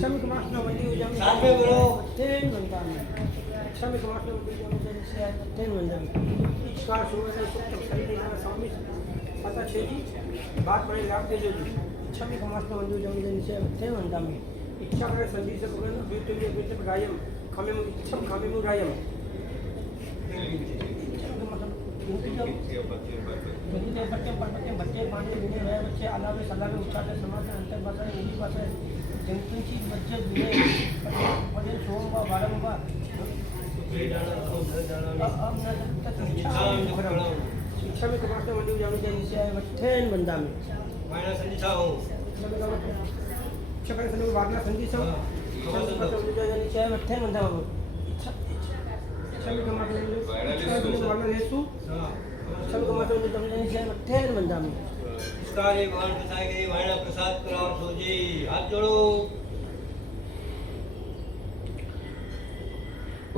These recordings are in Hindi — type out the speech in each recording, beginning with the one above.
श्रमिक मासना मंडी उजामी साथ में बोलो। तेन बनता में श्रमिक मासना मंडी उजामी जन से तेन बनता में इस बार सुबह से सुबह संडे का स्वामी पता छे जी बात पड़े लाभ दे जो जी श्रमिक मासना मंडी उजामी जन से तेन बनता में इच्छा करे संधि से भगवान बीते रायम खामे इच्छम खामे रायम बच्चे पानी पीने रहे बच्चे अलावे सलाह में उच्चार समाज अंतर भाषा इंग्लिश भाषा जिनकी बच्चे दिए पढ़े सोम बा बारह बा शिक्षा में कमाते मंडी जाने के लिए बच्चेन बंदा में मायना संदेशा हूं शिक्षा संदेश वागला संदेश मंडी जाने के बच्चेन बंदा में शिक्षा में कमाते मंडी वागला लेसु शिक्षा में कमाते मंडी जाने के बच्चेन बंदा में इसका ये भगवान बताए गए वायना प्रसाद कराओ सोजी हाथ जोड़ो।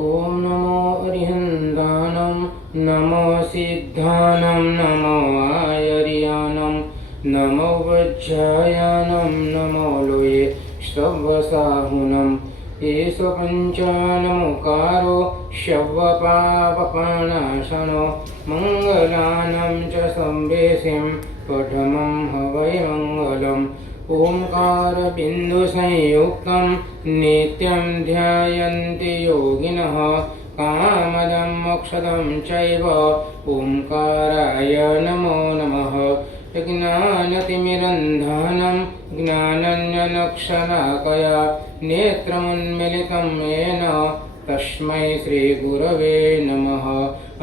ओम नमो अरिहंतानम नमो सिद्धानम नमो आयर्यानम नमो वज्रायानम नमो लोये स्तवसाहुनम एष पंचानमुकारो शवपापनाशनो मंगलानं च संवेशिं पठमं हवै मंगलम् ओंकार बिंदु संयुक्तं नित्यं ध्यायन्ति योगिनः कामदं मोक्षदं चैव ओंकाराय नमो नमः ज्ञानतिमिरन्धनं ज्ञानञ्जनशलाकया नेत्रमुन्मीलितं येन तस्मै श्रीगुरवे नमः।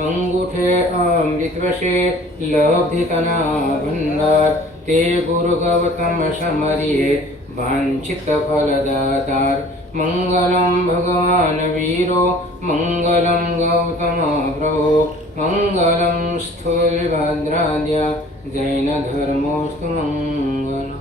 अंगूठे अमृतवशे लब्धितना भंडार ते गुरु गौतम समरिये वांछित फलदातार मंगलम भगवान वीरो मंगलम गौतम प्रभो मंगलम स्थूलभद्राद्य जैन धर्मोस्तु मंगलम।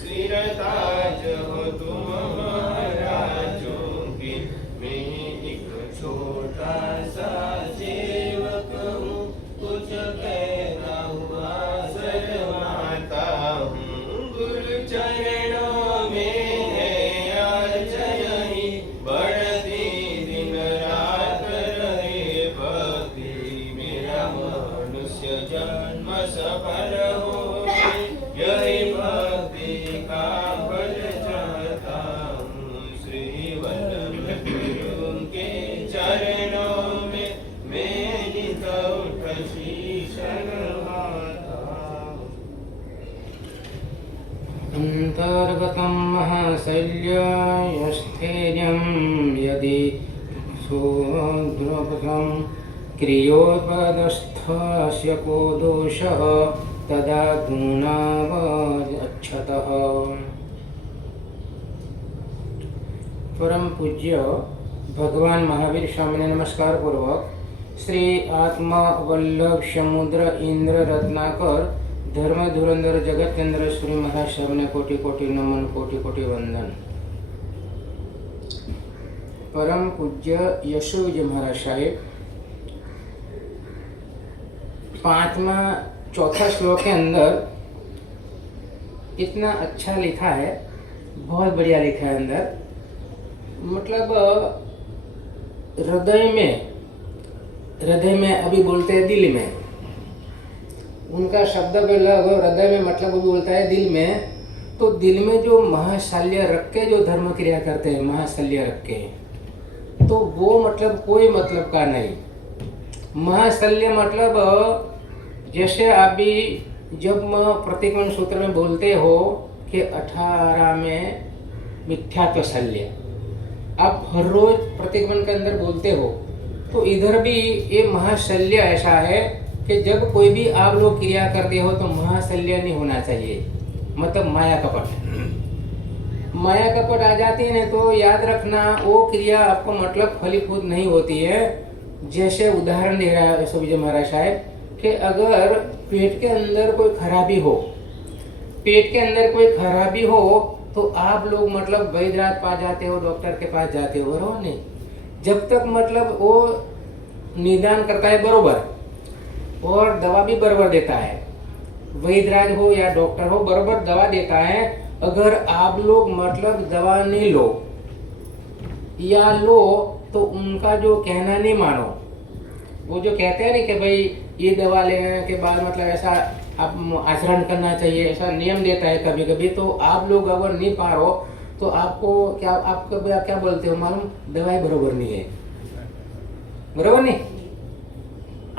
सिरताज हो तुम महाराजो कार्यम यदि सुद्रपथम क्रियोपदस्थस्य को दोषः तदा गुणावच्छतः। परम पूज्य भगवान महावीर स्वामी ने नमस्कार पूर्वक श्री आत्मा वल्लभ समुद्र इंद्र रत्नाकर धर्म धुरंधर जगत केंद्र श्री महाराज साहब ने कोटि कोटि नमन, कोटि कोटि वंदन। परम पूज्य यशो विजय महाराज साहेब 5वां चौथा श्लोक के अंदर इतना अच्छा लिखा है, बहुत बढ़िया लिखा है अंदर। मतलब हृदय में अभी बोलते हैं दिल में, उनका शब्द हृदय में मतलब वो बोलता है दिल में। तो दिल में जो महाशल्य रख के जो धर्म क्रिया करते हैं, महाशल्य रख के, तो वो मतलब कोई मतलब का नहीं। महाशल्य मतलब जैसे अभी जब प्रतिक्रमण सूत्र में बोलते हो कि 18 में मिथ्यात्व शल्य, आप हर रोज प्रतिक्रमण के अंदर बोलते हो, तो इधर भी ये महाशल्य ऐसा है कि जब कोई भी आप लोग क्रिया करते हो तो महाशल्य नहीं होना चाहिए, मतलब माया कपट। माया कपट आ जाती है ना तो याद रखना वो क्रिया आपको मतलब फलीभूत नहीं होती है। जैसे उदाहरण दे रहा है यशो विजय महाराज साहब कि अगर पेट के अंदर कोई खराबी हो, तो आप लोग मतलब वैद्यनाथ पास जाते हो, डॉक्टर के पास जाते हो, बरोबर नहीं? जब तक मतलब वो निदान करता है बरोबर और दवा भी बराबर देता है, वैद्यराज हो या डॉक्टर हो बराबर दवा देता है। अगर आप लोग मतलब दवा नहीं लो या लो तो उनका जो कहना नहीं मानो, वो जो कहते हैं ना कि भाई ये दवा लेने के बाद मतलब ऐसा आप आचरण करना चाहिए, ऐसा नियम देता है कभी कभी, तो आप लोग अगर नहीं पा रहे हो तो आपको क्या बोलते हो मालूम? दवाई बरोबर नहीं है, बरोबर नहीं?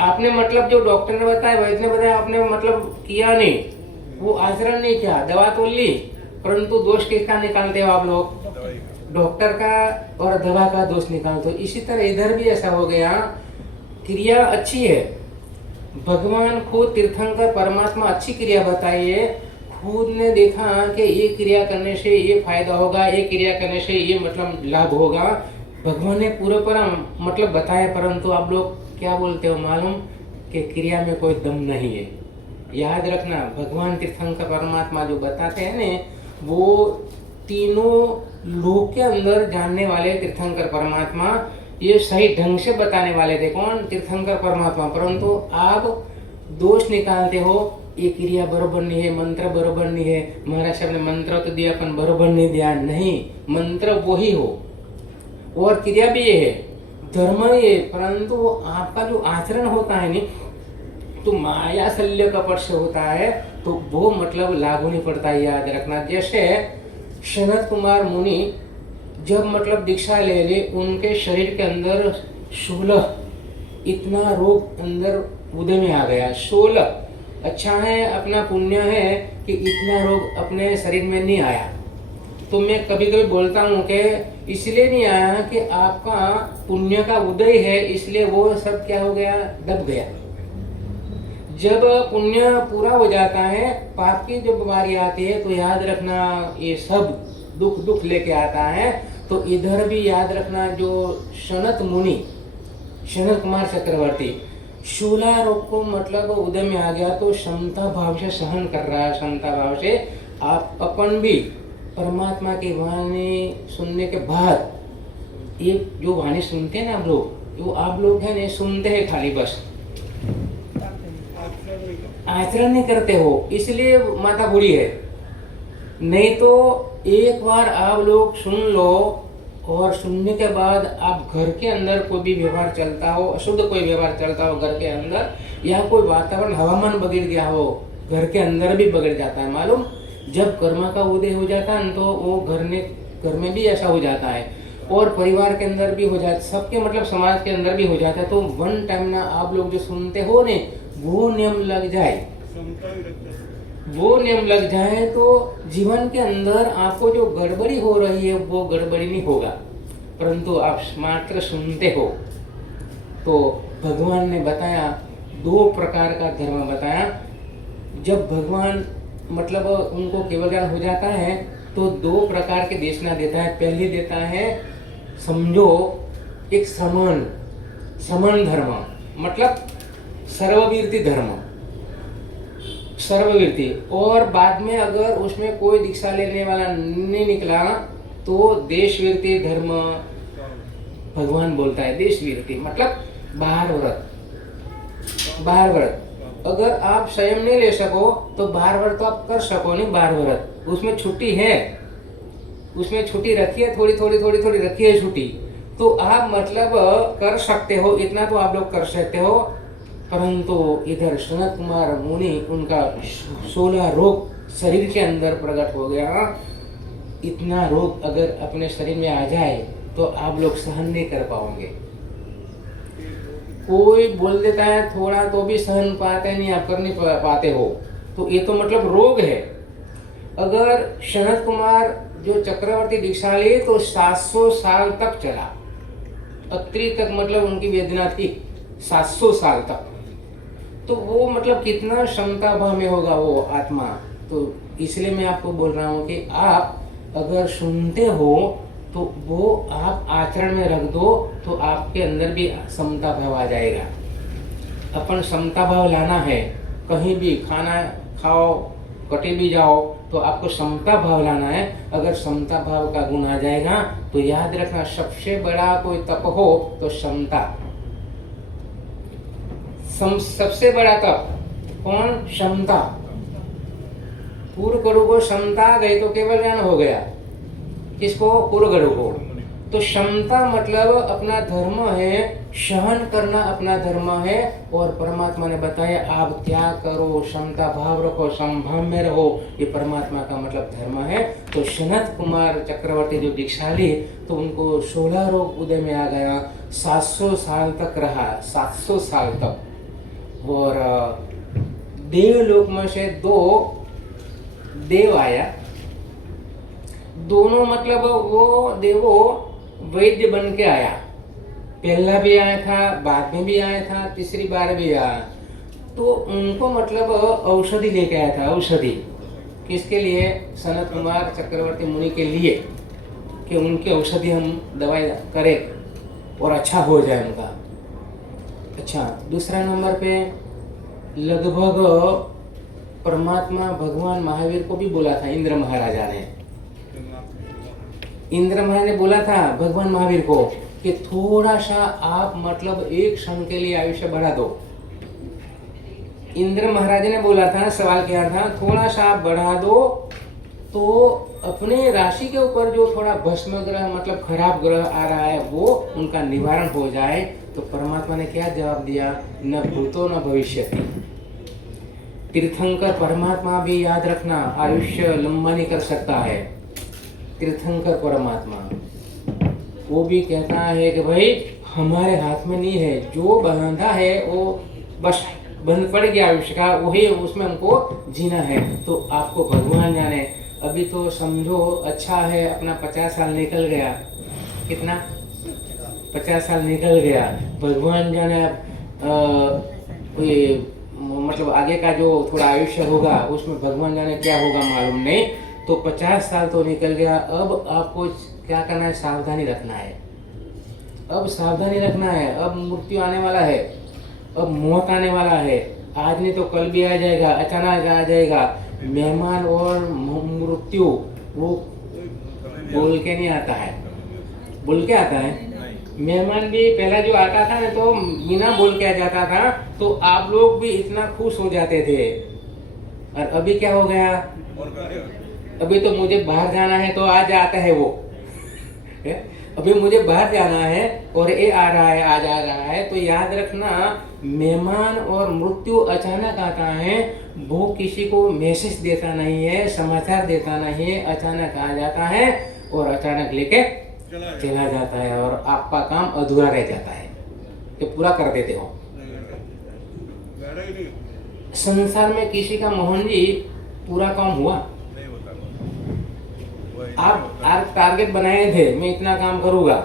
आपने मतलब जो डॉक्टर ने बताया, वैद्य ने बताया, आपने मतलब किया नहीं, वो आचरण नहीं किया, दवा तो ली, परंतु दोष किसका निकालते हो आप लोग? डॉक्टर का और दवा का दोष निकालते हो। इसी तरह इधर भी ऐसा हो गया, क्रिया अच्छी है, भगवान खुद तीर्थंकर परमात्मा अच्छी क्रिया बताई है, खुद ने देखा कि ये क्रिया करने से ये फायदा होगा, ये क्रिया करने से ये मतलब लाभ होगा, भगवान ने पूरा मतलब बताया, परंतु आप लोग क्या बोलते हो मालूम? कि क्रिया में कोई दम नहीं है। याद रखना, भगवान तीर्थंकर परमात्मा जो बताते हैं ना, वो तीनों लोक के अंदर जानने वाले तीर्थंकर परमात्मा, ये सही ढंग से बताने वाले थे। कौन? तीर्थंकर परमात्मा। परंतु आप दोष निकालते हो, ये क्रिया बरोबर नहीं है, मंत्र बरोबर नहीं है, महाराज साहब ने मंत्र तो दिया अपन बरोबर नहीं दिया। नहीं, मंत्र वही हो और क्रिया भी ये है, धर्म ये, परंतु आपका जो आचरण होता है नहीं तो माया शल्य कपट से होता है, तो वो मतलब लागू नहीं पड़ता है। याद रखना, जैसे सनत कुमार मुनि जब मतलब दीक्षा ले ले, उनके शरीर के अंदर 16 इतना रोग अंदर उदय में आ गया। 16 अच्छा है, अपना पुण्य है कि इतना रोग अपने शरीर में नहीं आया। तो मैं कभी कभी बोलता हूँ कि इसलिए नहीं आया कि आपका पुण्य का उदय है, इसलिए वो सब क्या हो गया? दब गया। जब पुण्य पूरा हो जाता है, पाप की जब बारी आती है, तो याद रखना ये सब दुख लेके आता है। तो इधर भी याद रखना, जो सनत मुनि, सनत कुमार चक्रवर्ती, 16 रोग को मतलब उदय में आ गया, तो क्षमता भाव से सहन कर रहा है। क्षमता भाव से आप अपन भी परमात्मा की वाणी सुनने के बाद, ये जो वाणी सुनते हैं ना आप लोग, जो आप लोग हैं, सुनते हैं खाली, बस आचरण नहीं करते हो, इसलिए माता बूढ़ी है। नहीं तो एक बार आप लोग सुन लो और सुनने के बाद आप घर के अंदर कोई भी व्यवहार चलता हो, अशुद्ध कोई व्यवहार चलता हो घर के अंदर, या कोई वातावरण हवामान बिगड़ गया हो, घर के अंदर भी बिगड़ जाता है। मालूम, जब कर्म का उदय हो जाता है तो वो घर में भी ऐसा हो जाता है और परिवार के अंदर भी हो जाता है, सबके मतलब समाज के अंदर भी हो जाता है। तो वन टाइम ना आप लोग जो सुनते हो ने, वो नियम लग जाए, तो जीवन के अंदर आपको जो गड़बड़ी हो रही है वो गड़बड़ी नहीं होगा। परंतु आप मात्र सुनते हो। तो भगवान ने बताया 2 प्रकार का धर्म बताया। जब भगवान मतलब उनको केवल ज्ञान हो जाता है तो 2 प्रकार के देशना देता है। पहली देता है समझो एक समान धर्म, मतलब सर्ववीर्ति धर्म, सर्ववीर्ति। और बाद में अगर उसमें कोई दीक्षा लेने वाला नहीं निकला तो देशवीर्ति धर्म भगवान बोलता है। देशवीर्ति मतलब बाहर व्रत। अगर आप स्वयं नहीं ले सको तो बाहर व्रत तो आप कर सको नहीं। बाहर व्रत उसमें छुट्टी है, उसमें छुट्टी रखी है, थोड़ी रखी है छुट्टी, तो आप मतलब कर सकते हो, इतना तो आप लोग कर सकते हो। परंतु इधर सनत कुमार मुनि उनका 16 रोग शरीर के अंदर प्रकट हो गया। इतना रोग अगर अपने शरीर में आ जाए तो आप लोग सहन नहीं कर पाओगे। कोई बोल देता है थोड़ा तो भी सहन पाते नहीं, आप कर नहीं पाते हो, तो ये तो मतलब रोग है। अगर सनत कुमार जो चक्रवर्ती दीक्षा ली तो 700 साल तक चला, अत्रि तक मतलब उनकी वेदना थी 700 साल तक। तो वो मतलब कितना क्षमता भाव में होगा वो आत्मा। तो इसलिए मैं आपको बोल रहा हूँ कि आप अगर सुनते हो तो वो आप आचरण में रख दो तो आपके अंदर भी समता भाव आ जाएगा। अपन समता भाव लाना है, कहीं भी खाना खाओ, कहीं भी जाओ तो आपको समता भाव लाना है। अगर समता भाव का गुण आ जाएगा तो याद रखना सबसे बड़ा कोई तप हो तो समता। सबसे बड़ा तप कौन? क्षमता। पूर्व गुरु को क्षमता गई तो केवल ज्ञान हो गया। किसको? पूर्व गुरु को। तो क्षमता मतलब अपना धर्म है, सहन करना अपना धर्म है। और परमात्मा ने बताया आप त्याग करो, क्षमता भाव रखो, संभव में रहो, ये परमात्मा का मतलब धर्म है। तो सनत कुमार चक्रवर्ती जो दीक्षा ली तो उनको 16 रोग उदय में आ गया, 700 साल तक रहा, 700 साल तक। और देवलोक में से 2 देव आया, दोनों मतलब वो देवो वैद्य बन के आया। पहला भी आया था, बाद में भी आया था, तीसरी बार भी आया। तो उनको मतलब औषधि लेके आया था। औषधि किसके लिए? सनत कुमार चक्रवर्ती मुनि के लिए, कि उनकी औषधि हम दवाई करें और अच्छा हो जाए उनका। अच्छा, दूसरा नंबर पे लगभग परमात्मा भगवान महावीर को भी बोला था इंद्र महाराजा ने। इंद्र महाराज ने बोला था भगवान महावीर को कि थोड़ा सा आप मतलब एक क्षण के लिए आयुष्य बढ़ा दो। इंद्र महाराज ने बोला था, सवाल किया था, थोड़ा सा आप बढ़ा दो तो अपने राशि के ऊपर जो थोड़ा भस्म ग्रह मतलब खराब ग्रह आ रहा है वो उनका निवारण हो जाए। तो परमात्मा ने क्या जवाब दिया? न भूतो न भविष्यति। तीर्थंकर परमात्मा भी याद रखना आयुष्य लंबा नहीं कर सकता है। तीर्थंकर परमात्मा वो भी कहता है कि भाई हमारे हाथ में नहीं है, जो बांधा है वो बस बंद पड़ गया आयुष्य का, वही उसमें हमको जीना है। तो आपको भगवान जाने। अभी तो समझो अच्छा है अपना 50 साल निकल गया। कितना? 50 साल निकल गया। भगवान जाने कोई मतलब आगे का जो थोड़ा आयुष्य होगा उसमें भगवान जाने क्या होगा मालूम नहीं। तो 50 साल तो निकल गया। अब आपको क्या करना है? सावधानी रखना है। अब सावधानी रखना है। अब मृत्यु आने वाला है, अब मौत आने वाला है। आज नहीं तो कल भी आ जाएगा, अचानक आ जाएगा। मेहमान और मृत्यु वो बोल के नहीं आता है, बोल के आता है। मेहमान भी पहला जो आता था ना तो बिना बोल के आ जाता था, तो आप लोग भी इतना खुश हो जाते थे। और अभी क्या हो गया? अभी तो मुझे बाहर जाना है तो आज आता है वो अभी मुझे बाहर जाना है और ये आ रहा है, आज आ रहा है। तो याद रखना मेहमान और मृत्यु अचानक आता है। वो किसी को मैसेज देता नहीं है, समाचार देता नहीं है, अचानक आ जाता है और अचानक लेके चला जाता है और आपका काम अधूरा रह जाता है, ये पूरा कर देते हो। संसार में किसी का मोहन जी पूरा काम हुआ? आप टारगेट बनाए थे मैं इतना काम करूंगा,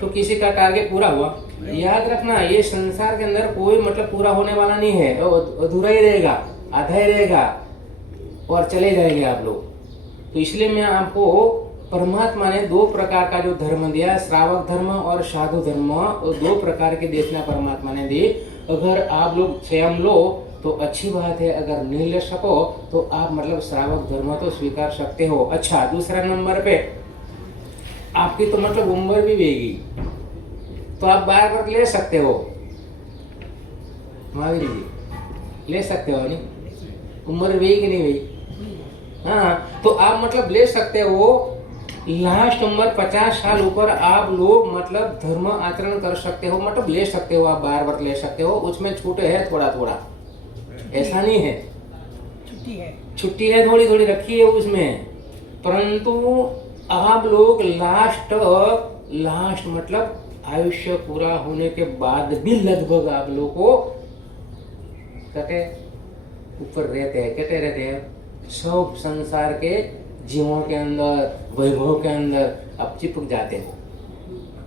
तो किसी का टारगेट पूरा हुआ। याद रखना, ये संसार के अंदर कोई मतलब पूरा होने वाला नहीं है, अधूरा ही रहेगा, आधा ही रहेगा और चले जाएंगे आप लोग। तो इसलिए मैं आपको परमात्मा ने दो प्रकार का जो धर्म दिया, श्रावक धर्म और साधु धर्म, और दो प्रकार के देशना परमात्मा ने दी। अगर आप लोग स्वयं लो तो अच्छी बात है, अगर नहीं ले सको तो आप मतलब श्रावक धर्म तो स्वीकार सकते हो। अच्छा, दूसरा नंबर पे आपकी तो मतलब उम्र भी बेगी, तो आप बार बार ले सकते हो। महावीर जी ले सकते हो नहीं, उम्र बेगी कि नहीं बेगी? हाँ, तो आप मतलब ले सकते हो। लास्ट उम्र 50 साल ऊपर आप लोग मतलब धर्म आचरण कर सकते हो, मतलब ले सकते हो, आप बार बार ले सकते हो। उसमें छूटे है थोड़ा थोड़ा, ऐसा नहीं है, छुट्टी है थोड़ी थोड़ी रखी है उसमें, परंतु आप लोग लास्ट मतलब आयुष्य पूरा होने के बाद भी लगभग आप लोग को कटे ऊपर रहते हैं, कटे रहते हैं सब संसार के जीवों के अंदर, वैभव के अंदर आप चिपक जाते हो,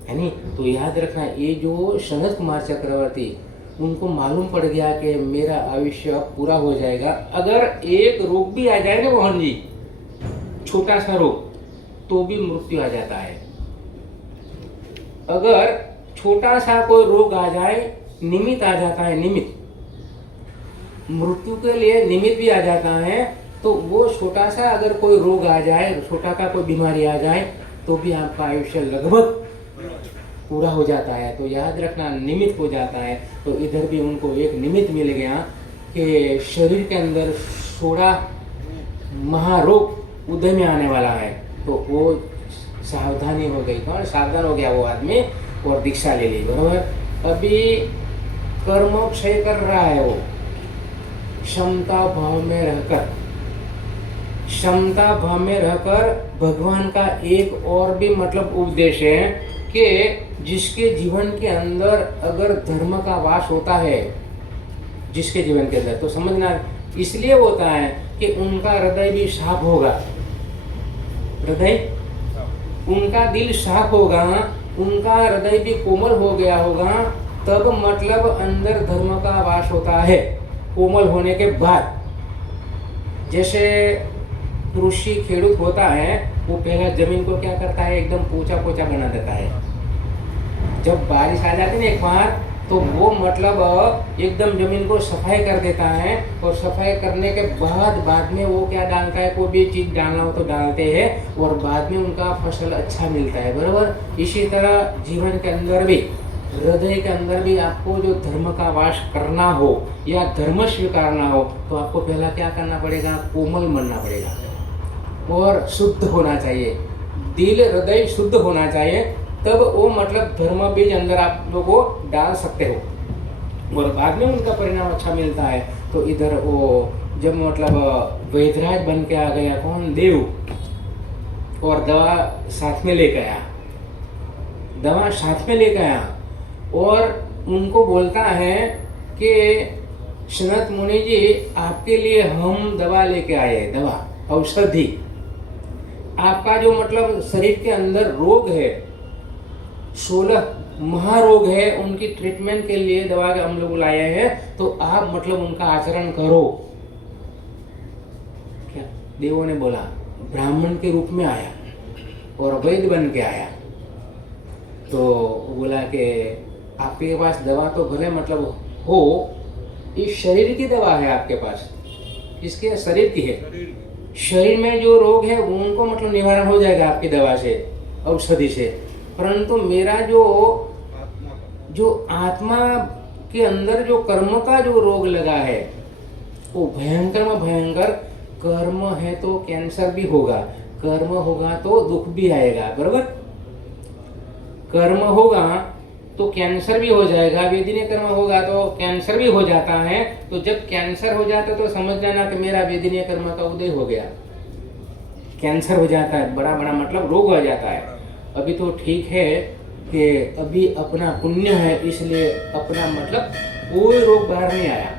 है नहीं? तो याद रखना, ये जो सनत कुमार चक्रवर्ती, उनको मालूम पड़ गया कि मेरा आयुष्य पूरा हो जाएगा। अगर एक रोग भी आ जाए ना मोहन जी, छोटा सा रोग, तो भी मृत्यु आ जाता है। अगर छोटा सा कोई रोग आ जाए, निमित्त आ जाता है, निमित्त मृत्यु के लिए निमित्त भी आ जाता है। तो वो छोटा सा अगर कोई रोग आ जाए, छोटा का कोई बीमारी आ जाए, तो भी आपका आयुष्य लगभग पूरा हो जाता है। तो याद रखना, निमित्त हो जाता है। तो इधर भी उनको एक निमित्त मिल गया कि शरीर के अंदर 16 महारोग उदय में आने वाला है। तो वो सावधानी हो गई, कौन सावधान हो गया वो आदमी, और दीक्षा ले ली। बरोबर, अभी कर्मोक्षय कर रहा है वो, क्षमता भाव में रहकर, क्षमता भाव में रहकर। भगवान का एक और भी मतलब उपदेश है कि जिसके जीवन के अंदर अगर धर्म का वास होता है, जिसके जीवन के अंदर, तो समझना इसलिए होता है कि उनका हृदय भी साफ होगा, हृदय, उनका दिल साफ होगा, उनका हृदय भी कोमल हो गया होगा, तब मतलब अंदर धर्म का वास होता है। कोमल होने के बाद, जैसे कृषि खेडूत होता है, वो पहला जमीन को क्या करता है, एकदम पोछा पोछा बना देता है। जब बारिश आ जाती है ना एक बार, तो वो मतलब एकदम जमीन को सफाई कर देता है, और सफाई करने के बाद में वो क्या डालता है, कोई भी चीज डालना हो तो डालते हैं, और बाद में उनका फसल अच्छा मिलता है। बराबर, इसी तरह जीवन के अंदर भी, हृदय के अंदर भी आपको जो धर्म का वास करना हो या धर्म स्वीकारना हो, तो आपको पहला क्या करना पड़ेगा, कोमल बनना पड़ेगा और शुद्ध होना चाहिए, दिल हृदय शुद्ध होना चाहिए। तब वो मतलब धर्म बीज अंदर आप लोगों को डाल सकते हो, और बाद में उनका परिणाम अच्छा मिलता है। तो इधर वो जब मतलब वैधराज बन के आ गया, कौन, देव, और दवा साथ में लेकर आया, दवा साथ में लेकर आया, और उनको बोलता है कि सनत मुनि जी, आपके लिए हम दवा लेके आए, दवा, औषधि। आपका जो मतलब शरीर के अंदर रोग है, 16 महारोग है, उनकी ट्रीटमेंट के लिए दवा हम लोग लाए हैं, तो आप मतलब उनका आचरण करो। क्या देवों ने बोला, ब्राह्मण के रूप में आया और वैद्य बन के आया, तो बोला कि आपके पास दवा तो भले मतलब हो, इस शरीर की दवा है आपके पास, इसके शरीर की है, शरीर में जो रोग है उनको मतलब निवारण हो जाएगा आपकी दवा से, औषधि से। परंतु मेरा जो आत्मा के अंदर जो कर्म का जो रोग लगा है, वो भयंकर में भयंकर कर्म है, तो कैंसर भी होगा, कर्म होगा तो दुख भी आएगा। बराबर, कर्म होगा तो कैंसर भी हो जाएगा, वेदनीय कर्म होगा तो कैंसर भी हो जाता है। तो जब कैंसर हो जाता है तो समझ लेना कि मेरा वेदनीय कर्म का उदय हो गया, कैंसर हो जाता है, बड़ा बड़ा मतलब रोग हो जाता है। अभी तो ठीक है कि अभी अपना पुण्य है, इसलिए अपना मतलब कोई रोग बाहर नहीं आया।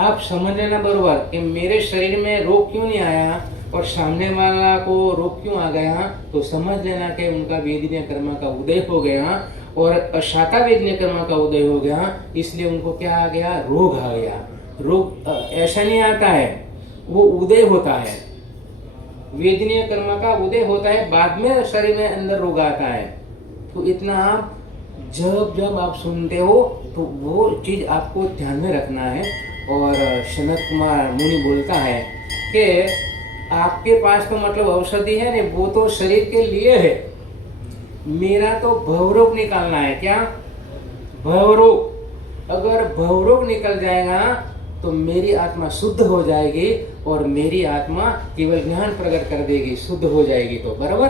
आप समझ लेना बरोबर कि मेरे शरीर में रोग क्यों नहीं आया, और सामने वाला को रोग क्यों आ गया, तो समझ लेना कि उनका वेदनीय कर्म का उदय हो गया और शाखा वेदनीय कर्म का उदय हो गया, इसलिए उनको क्या आ गया, रोग आ गया। रोग ऐसा नहीं आता है, वो उदय होता है, वेदनीय कर्म का उदय होता है, बाद में शरीर में अंदर रोग आता है। तो इतना आप जब जब आप सुनते हो तो वो चीज आपको ध्यान में रखना है। और सनत कुमार मुनि बोलता है कि आपके पास तो मतलब औषधि है नहीं, वो तो शरीर के लिए है, मेरा तो भवरोग निकालना है। क्या भवरोग? अगर भवरोग निकल जाएगा तो मेरी आत्मा शुद्ध हो जाएगी और मेरी आत्मा केवल ज्ञान प्रकट कर देगी, शुद्ध हो जाएगी। तो बराबर,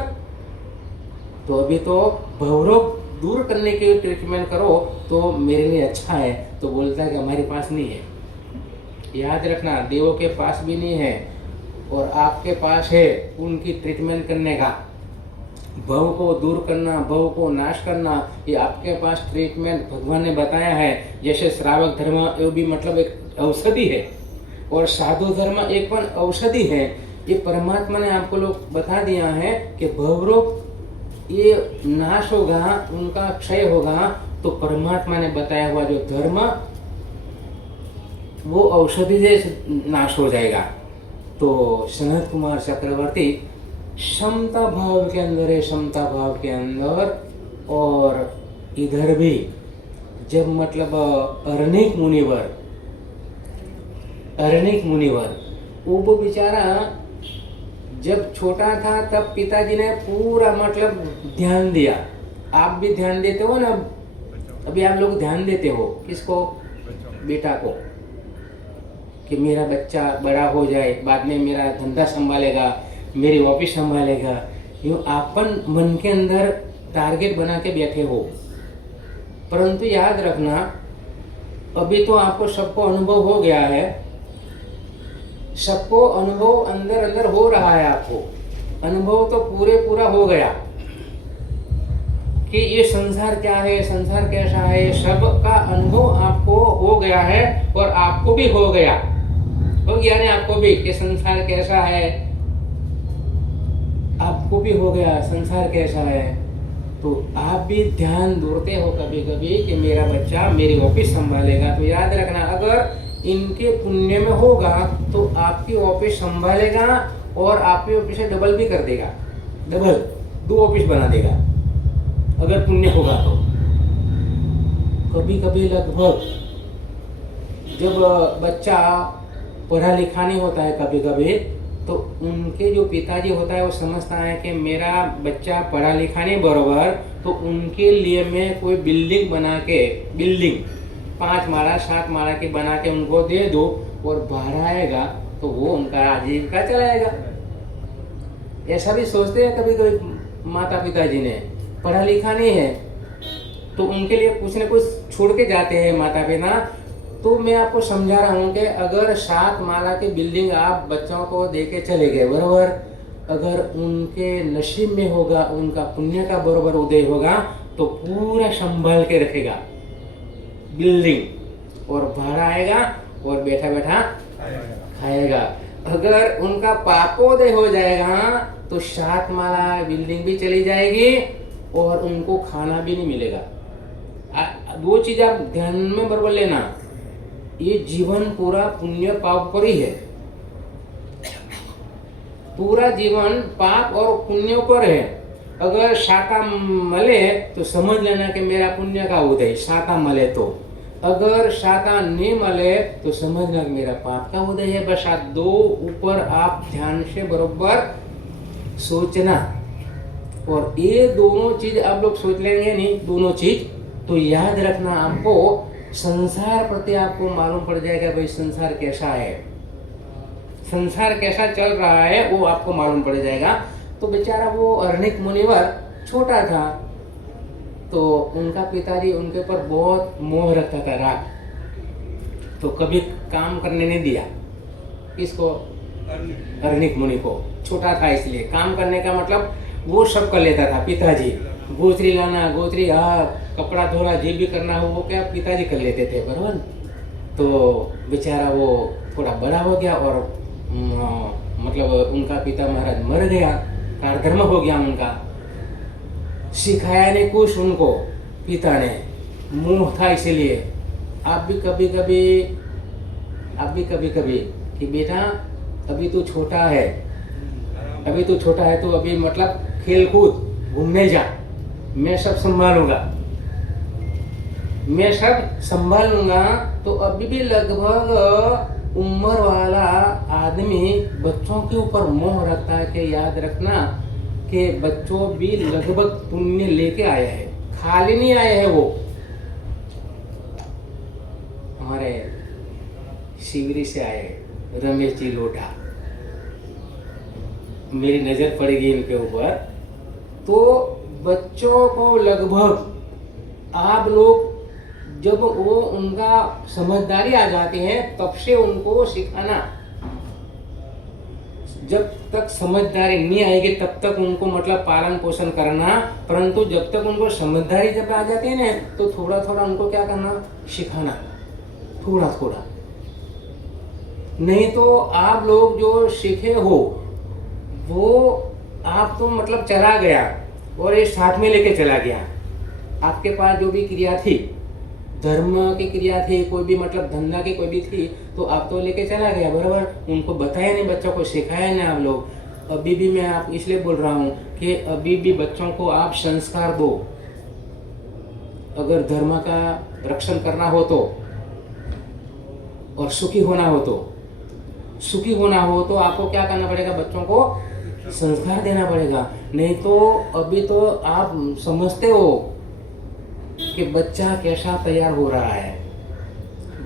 तो अभी तो भवरोग दूर करने के ट्रीटमेंट करो तो मेरे लिए अच्छा है। तो बोलता है कि हमारे पास नहीं है। याद रखना, देवों के पास भी नहीं है और आपके पास है उनकी ट्रीटमेंट करने का, भव को दूर करना, भव को नाश करना, ये आपके पास ट्रीटमेंट भगवान ने बताया है। जैसे श्रावक धर्म ये भी मतलब एक औषधि है और साधु धर्म एक पण औषधि है। ये परमात्मा ने आपको लोग बता दिया है कि भवरोग ये नाश होगा, उनका क्षय होगा, तो परमात्मा ने बताया हुआ जो धर्म वो औषधि से नाश हो जाएगा। तो सनत कुमार चक्रवर्ती समता भाव के अंदर है, समता भाव के अंदर। और इधर भी जब मतलब अरनिक मुनिवर वो बेचारा जब छोटा था तब पिताजी ने पूरा मतलब ध्यान दिया। आप भी ध्यान देते हो ना, अभी आप लोग ध्यान देते हो किसको? बेटा को, कि मेरा बच्चा बड़ा हो जाए, बाद में मेरा धंधा संभालेगा, मेरी ऑफिस संभालेगा। यूँ आपन मन के अंदर टारगेट बना के बैठे हो। परंतु याद रखना, अभी तो आपको सबको अनुभव हो गया है, सबको अनुभव अंदर अंदर हो रहा है। आपको अनुभव तो पूरा हो गया कि ये संसार क्या है, संसार कैसा है, सबका अनुभव आपको हो गया है और आपको भी हो गया, हो गया नहीं आपको भी कि संसार कैसा है, आपको भी हो गया संसार कैसा है। तो आप भी ध्यान दोहराते हो कभी कभी कि मेरा बच्चा मेरी ऑफिस संभालेगा। तो याद रखना, अगर इनके पुण्य में होगा तो आपकी ऑफिस संभालेगा और आपकी ऑफिस से डबल भी कर देगा, डबल 2 ऑफिस बना देगा अगर पुण्य होगा तो। कभी कभी लगभग जब बच्चा पढ़ा लिखा नहीं होता है कभी कभी, तो उनके जो पिताजी होता है वो समझता है कि मेरा बच्चा पढ़ा लिखा नहीं बराबर, तो उनके लिए मैं कोई बिल्डिंग बना के, बिल्डिंग 5 माला 7 माला की बना के उनको दे दो और भाड़ा आएगा तो वो उनका आजीविका चलाएगा। ऐसा भी सोचते हैं कभी कभी माता पिताजी ने, पढ़ा लिखा नहीं है तो उनके लिए कुछ न कुछ छोड़ के जाते हैं माता पिता। तो मैं आपको समझा रहा हूँ कि अगर 7 माला की बिल्डिंग आप बच्चों को दे के चले गए बराबर, अगर उनके नसीब में होगा, उनका पुण्य का बराबर उदय होगा, तो पूरा संभाल के रखेगा बिल्डिंग और भाड़ा आएगा और बैठा बैठा खाएगा। अगर उनका पापोदय हो जाएगा तो 7 माला बिल्डिंग भी चली जाएगी और उनको खाना भी नहीं मिलेगा। 2 चीज आप ध्यान में बराबर लेना, ये जीवन पूरा पुण्य पाप पर ही है, पूरा जीवन पाप और पुण्य पर है। अगर शाखा मले तो समझ लेना कि मेरा पुण्य का उदय, शाखा मले तो। अगर शाखा नहीं मले तो समझना कि मेरा पाप का उदय है। बस आप 2 ऊपर आप ध्यान से बरोबर सोचना, और ये दोनों चीज आप लोग सोच लेंगे नहीं, दोनों चीज, तो याद रखना आपको संसार प्रति आपको मालूम पड़ जाएगा भाई संसार कैसा है, संसार कैसा चल रहा है वो आपको मालूम पड़ जाएगा। तो बेचारा वो अरनिक मुनिवर छोटा था तो उनका पिताजी उनके ऊपर बहुत मोह रखता था, राग, तो कभी काम करने नहीं दिया। इसको अरनिक मुनि को, छोटा था इसलिए काम करने का मतलब वो सब कर लेता था पिताजी, गोचरी लाना, गोचरी कपड़ा धोना, जे भी करना हो वो क्या पिताजी कर लेते थे बराबर। तो बेचारा वो थोड़ा बड़ा हो गया और मतलब उनका पिता महाराज मर गया, कारधर्म हो गया उनका, सिखाया नहीं कुछ उनको पिता ने, मुंह था इसीलिए। आप भी कभी कभी कि बेटा अभी तू छोटा है, तो अभी मतलब खेल कूद घूमने जा, मैं सब संभालूंगा। तो अभी भी लगभग उम्र वाला आदमी बच्चों के ऊपर मोह रखता है कि याद रखना कि बच्चों भी लगभग पुण्य लेके आए हैं, खाली नहीं आए हैं। वो हमारे शिवरी से आए रमेश जी लोढ़ा, मेरी नजर पड़ेगी इनके ऊपर। तो बच्चों को लगभग आप लोग जब वो उनका समझदारी आ जाते हैं तब से उनको सिखाना, जब तक समझदारी नहीं आएगी तब तक उनको मतलब पालन पोषण करना, परंतु जब तक उनको समझदारी जब आ जाती है ना तो थोड़ा थोड़ा उनको क्या करना, सिखाना, थोड़ा थोड़ा। नहीं तो आप लोग जो सीखे हो वो आप तो मतलब चला गया और ये साथ में लेके चला गया। आपके पास जो भी क्रिया थी, धर्म की क्रिया थी, कोई भी मतलब धंधा की कोई भी थी, तो आप तो लेके चला गया, बराबर। उनको बताया नहीं, बच्चों को सिखाया नहीं आप लोग। अभी भी मैं आप इसलिए बोल रहा हूँ कि अभी भी बच्चों को आप संस्कार दो। अगर धर्म का रक्षण करना हो तो, और सुखी होना हो तो आपको क्या करना पड़ेगा, बच्चों को संस्कार देना पड़ेगा। नहीं तो अभी तो आप समझते हो कि बच्चा कैसा तैयार हो रहा है,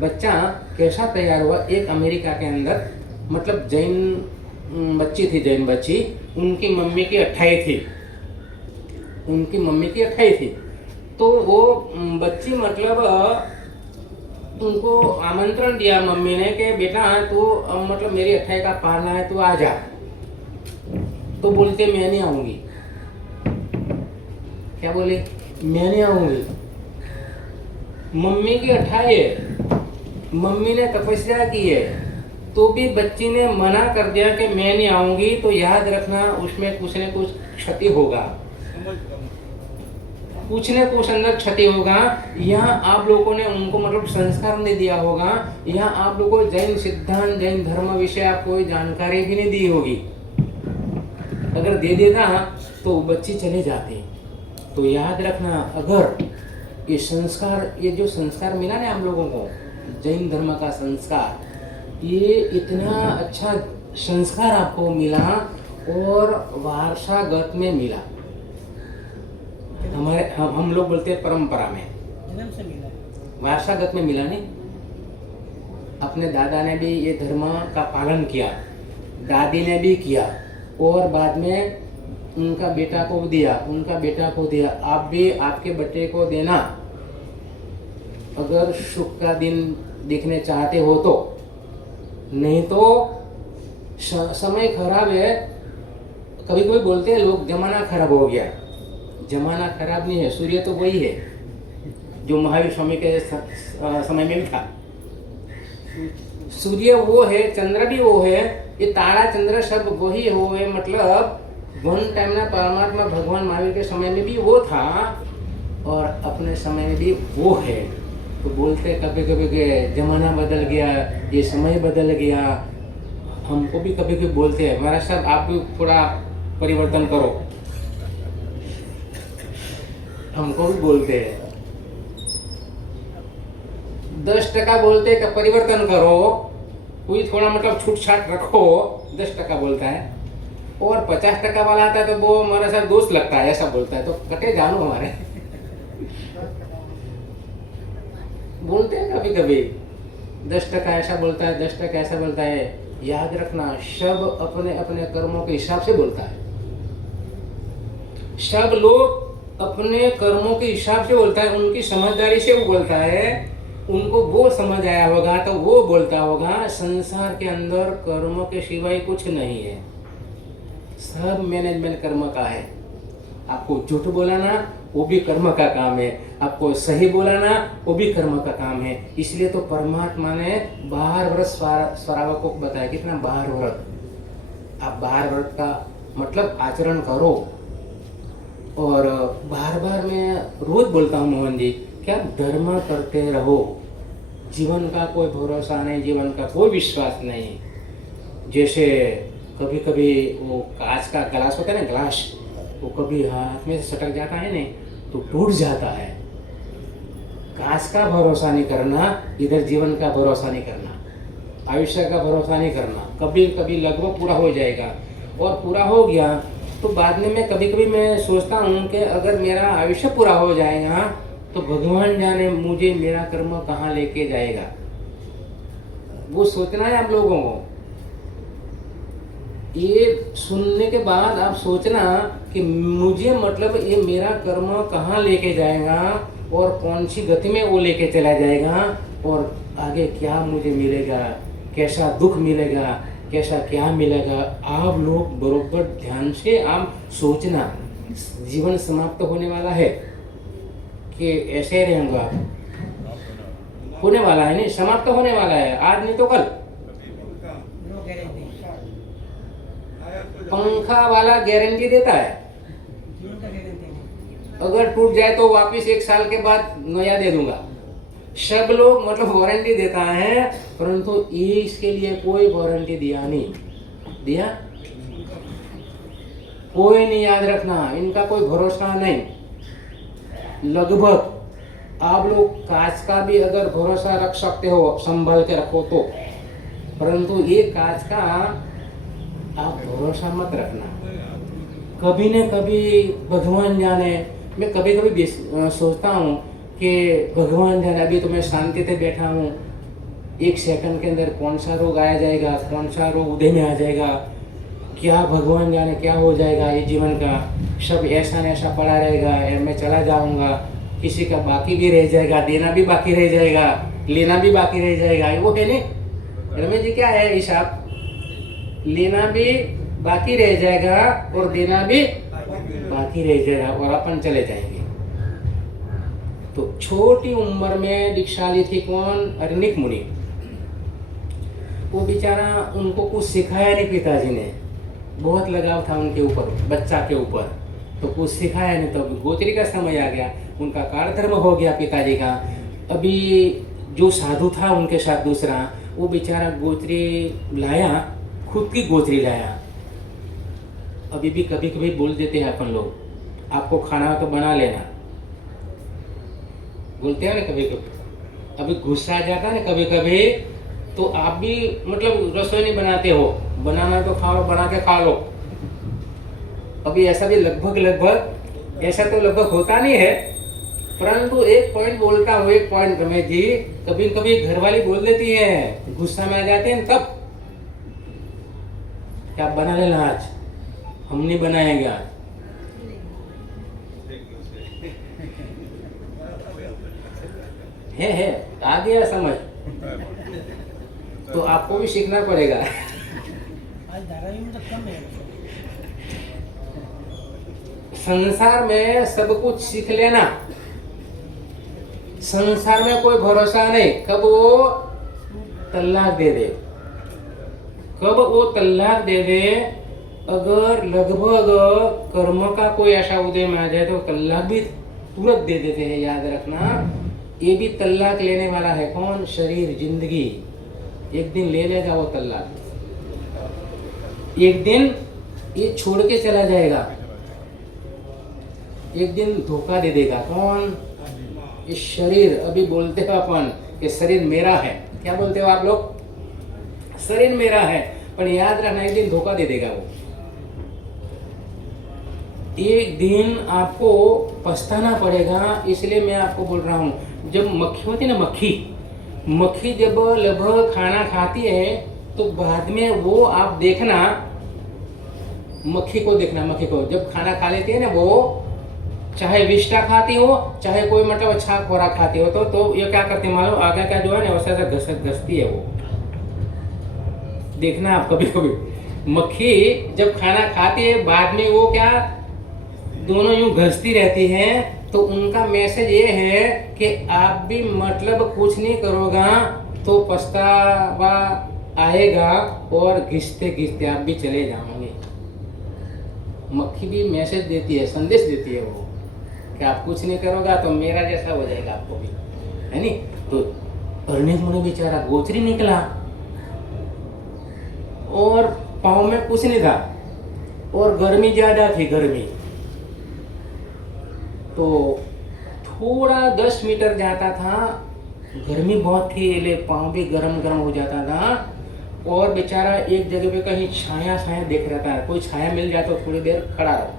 बच्चा कैसा तैयार हुआ। एक अमेरिका के अंदर मतलब जैन बच्ची, उनकी मम्मी की 28 थी। तो वो बच्ची मतलब उनको आमंत्रण दिया मम्मी ने कि बेटा तू मतलब मेरी 28 का पालना है, तू आ जा। तो बोलते मैं नहीं आऊंगी। क्या बोले, मैं नहीं आऊंगी। मम्मी की 28 है, मम्मी ने तपस्या की है, तो भी बच्ची ने मना कर दिया कि मैं नहीं आऊंगी। तो याद रखना उसमें कुछ न कुछ क्षति होगा, कुछ न कुछ अंदर क्षति होगा। यहाँ आप लोगों ने उनको मतलब संस्कार नहीं दिया होगा, यहाँ आप लोगों को जैन सिद्धांत, जैन धर्म विषय आप कोई जानकारी भी नहीं दी होगी। अगर दे देता तो बच्ची चले जाती। तो याद रखना, अगर ये संस्कार, ये जो संस्कार मिला ना हम लोगों को, जैन धर्म का संस्कार, ये इतना अच्छा संस्कार आपको मिला और वारसागत में मिला। हमारे हम लोग बोलते हैं परंपरा में, जन्म से मिला, वारसागत में मिला नहीं। अपने दादा ने भी ये धर्म का पालन किया, दादी ने भी किया, और बाद में उनका बेटा को दिया, आप भी आपके बेटे को देना। अगर सुख का दिन देखने चाहते हो तो, नहीं तो समय खराब है। कभी कभी बोलते हैं लोग जमाना खराब हो गया, जमाना खराब नहीं है, सूर्य तो वही है जो महावीर स्वामी के समय में भी था। सूर्य वो है, चंद्र भी वो है, ये तारा चंद्र सब वही हो है। मतलब वन टाइम ना परमात्मा भगवान महावीर के समय में भी वो था और अपने समय में भी वो है। तो बोलते कभी कभी के जमाना बदल गया, ये समय बदल गया। हमको भी कभी कभी बोलते हैं महाराज साहब आप भी थोड़ा परिवर्तन करो, हमको भी बोलते हैं। 10% बोलते हैं कि परिवर्तन करो, कोई थोड़ा मतलब छूट छाट रखो, 10% बोलता है। और 50% वाला आता है तो वो हमारे साथ दोस्त लगता है, ऐसा बोलता है। तो कटे जानो हमारे बोलते हैं कभी कभी 10% ऐसा बोलता है, 10% ऐसा बोलता है। याद रखना, सब अपने अपने कर्मों के हिसाब से बोलता है। सब लोग अपने कर्मों के हिसाब से बोलता है, उनकी समझदारी से वो बोलता है, उनको वो समझ आया होगा तो वो बोलता होगा। संसार के अंदर कर्मों के सिवाय कुछ नहीं है, सब मैनेजमेंट कर्म का है। आपको झूठ बोलाना वो भी कर्म का काम है, आपको सही बोलाना वो भी कर्म का काम है। इसलिए तो परमात्मा ने 12 वर्ष श्रावकों को बताया, कितना 12 वर्ष। आप बाहर व्रत का मतलब आचरण करो। और बार बार मैं रोज बोलता हूँ मोहन जी कि आप धर्म करते रहो। जीवन का कोई भरोसा नहीं, जीवन का कोई विश्वास नहीं। जैसे कभी कभी वो कांच का गिलास होता है ना, गिलास, वो कभी हाथ में से सटक जाता है ना तो टूट जाता है। कांच का भरोसा नहीं करना, इधर जीवन का भरोसा नहीं करना, आयुष्य का भरोसा नहीं करना। कभी कभी लगभग पूरा हो जाएगा, और पूरा हो गया तो बाद में मैं कभी कभी मैं सोचता हूँ कि अगर मेरा आयुष्य पूरा हो जाएगा तो भगवान जाने मुझे मेरा कर्म कहाँ लेके जाएगा। वो सोचना है आप लोगों को। ये सुनने के बाद आप सोचना कि मुझे मतलब ये मेरा कर्म कहाँ लेके जाएगा और कौन सी गति में वो लेके चला जाएगा, और आगे क्या मुझे मिलेगा, कैसा दुख मिलेगा, कैसा क्या मिलेगा। आप लोग बरोबर ध्यान से आप सोचना। जीवन समाप्त होने वाला है कि ऐसे रहेंगे आप, होने वाला है नहीं, समाप्त होने वाला है, आज नहीं तो कल। No guarantee. पंखा वाला गारंटी देता है, जीवन का गारंटी नहीं। अगर टूट जाए तो वापस 1 साल के बाद नया दे दूंगा। सब लोग मतलब वारंटी देता है, परंतु ये इसके लिए कोई वारंटी दिया नहीं, दिया कोई नहीं। याद रखना, इनका कोई भरोसा नहीं। लगभग आप लोग कांच का भी अगर भरोसा रख सकते हो, संभल के रखो तो, परंतु ये कांच का आप भरोसा मत रखना। कभी न कभी भगवान जाने, मैं कभी कभी सोचता हूँ कि भगवान जाने, अभी तो मैं शांति से बैठा हूँ, 1 सेकंड के अंदर कौन सा रोग आ जाएगा, कौन सा रोग उदय में आ जाएगा, क्या भगवान जाने क्या हो जाएगा। ये जीवन का सब ऐसा न ऐसा पड़ा रहेगा, मैं चला जाऊंगा, किसी का बाकी भी रह जाएगा, देना भी बाकी रह जाएगा, लेना भी बाकी रह जाएगा। वो है नहीं रमेश जी, क्या है हिसाब, लेना भी बाकी रह जाएगा और देना भी बाकी रह जाएगा, और अपन चले जाएंगे। तो छोटी उम्र में दीक्षा ली थी कौन, अरनिक मुनि। वो बेचारा, उनको कुछ सिखाया नहीं पिताजी ने, बहुत लगाव था उनके ऊपर, बच्चा के ऊपर, तो कुछ सिखाया नहीं। तो गोत्री का समय आ गया, उनका कार्य धर्म हो गया पिताजी का। अभी जो साधु था उनके साथ दूसरा, वो बेचारा गोत्री लाया, खुद की गोत्री लाया। अभी भी कभी कभी बोल देते हैं अपन लोग, आपको खाना हो तो बना लेना, बोलते हैं ना कभी कभी। अभी गुस्सा आ जाता है ना कभी कभी, तो आप भी मतलब रसोई नहीं बनाते हो, बनाना तो खाओ, बना के खा लो। अभी ऐसा भी लगभग ऐसा तो लगभग होता नहीं है, परंतु एक पॉइंट बोलता हूँ, एक पॉइंट रमेश जी, कभी कभी घरवाली बोल देती है, गुस्सा में आ जाते हैं तब, क्या बना लेना आज, हम नहीं बनाएंगे आज। है आ गया समझ, तो आपको भी सीखना पड़ेगा। आज धारावी में तो कम है। संसार में सब कुछ सीख लेना, संसार में कोई भरोसा नहीं, कब वो तलाक दे दे, कब वो तलाक दे दे। अगर लगभग कर्म का कोई ऐसा उदय में आ जाए तो तलाक भी तुरंत दे देते हैं। याद रखना, ये भी तलाक लेने वाला है कौन, शरीर, जिंदगी। एक दिन ले लेगा वो तलाक, एक दिन ये छोड़ के चला जाएगा, एक दिन धोखा दे देगा कौन, ये शरीर। अभी बोलते हो अपन कि शरीर मेरा है, क्या बोलते हो आप लोग, शरीर मेरा है, पर याद रखना एक दिन धोखा दे देगा वो। एक दिन आपको पछताना पड़ेगा। इसलिए मैं आपको बोल रहा हूँ, जब मक्खी होती है ना, मक्खी जब लगभग खाना खाती है तो बाद में वो आप देखना, मक्खी को देखना, मक्खी को जब खाना खा लेती है ना, वो चाहे विष्टा खाती हो, चाहे कोई मतलब अच्छा खोराक खाती हो, तो ये क्या करती है मालूम, आगे का जो है ना वैसा घसती है वो। देखना आप कभी कभी मक्खी जब खाना खाती है, बाद में वो क्या दोनों यूं घसती रहती हैं। तो उनका मैसेज ये है कि आप भी मतलब कुछ नहीं करोगा तो पछतावा आएगा और घिसते घिसते आप भी चले जाओगे। मक्खी भी मैसेज देती है, संदेश देती है वो कि आप कुछ नहीं करोगे तो मेरा जैसा हो जाएगा आपको भी, है नी। तो अरण्यक मुनि बेचारा गोचरी निकला और पाँव में कुछ नहीं था और गर्मी ज्यादा थी, गर्मी तो थोड़ा 10 मीटर जाता था, गर्मी बहुत थी, ले पाँव भी गरम गरम हो जाता था और बेचारा एक जगह पे कहीं छाया छाया देख रहा था, कोई छाया मिल जाए तो थोड़ी देर खड़ा रहो।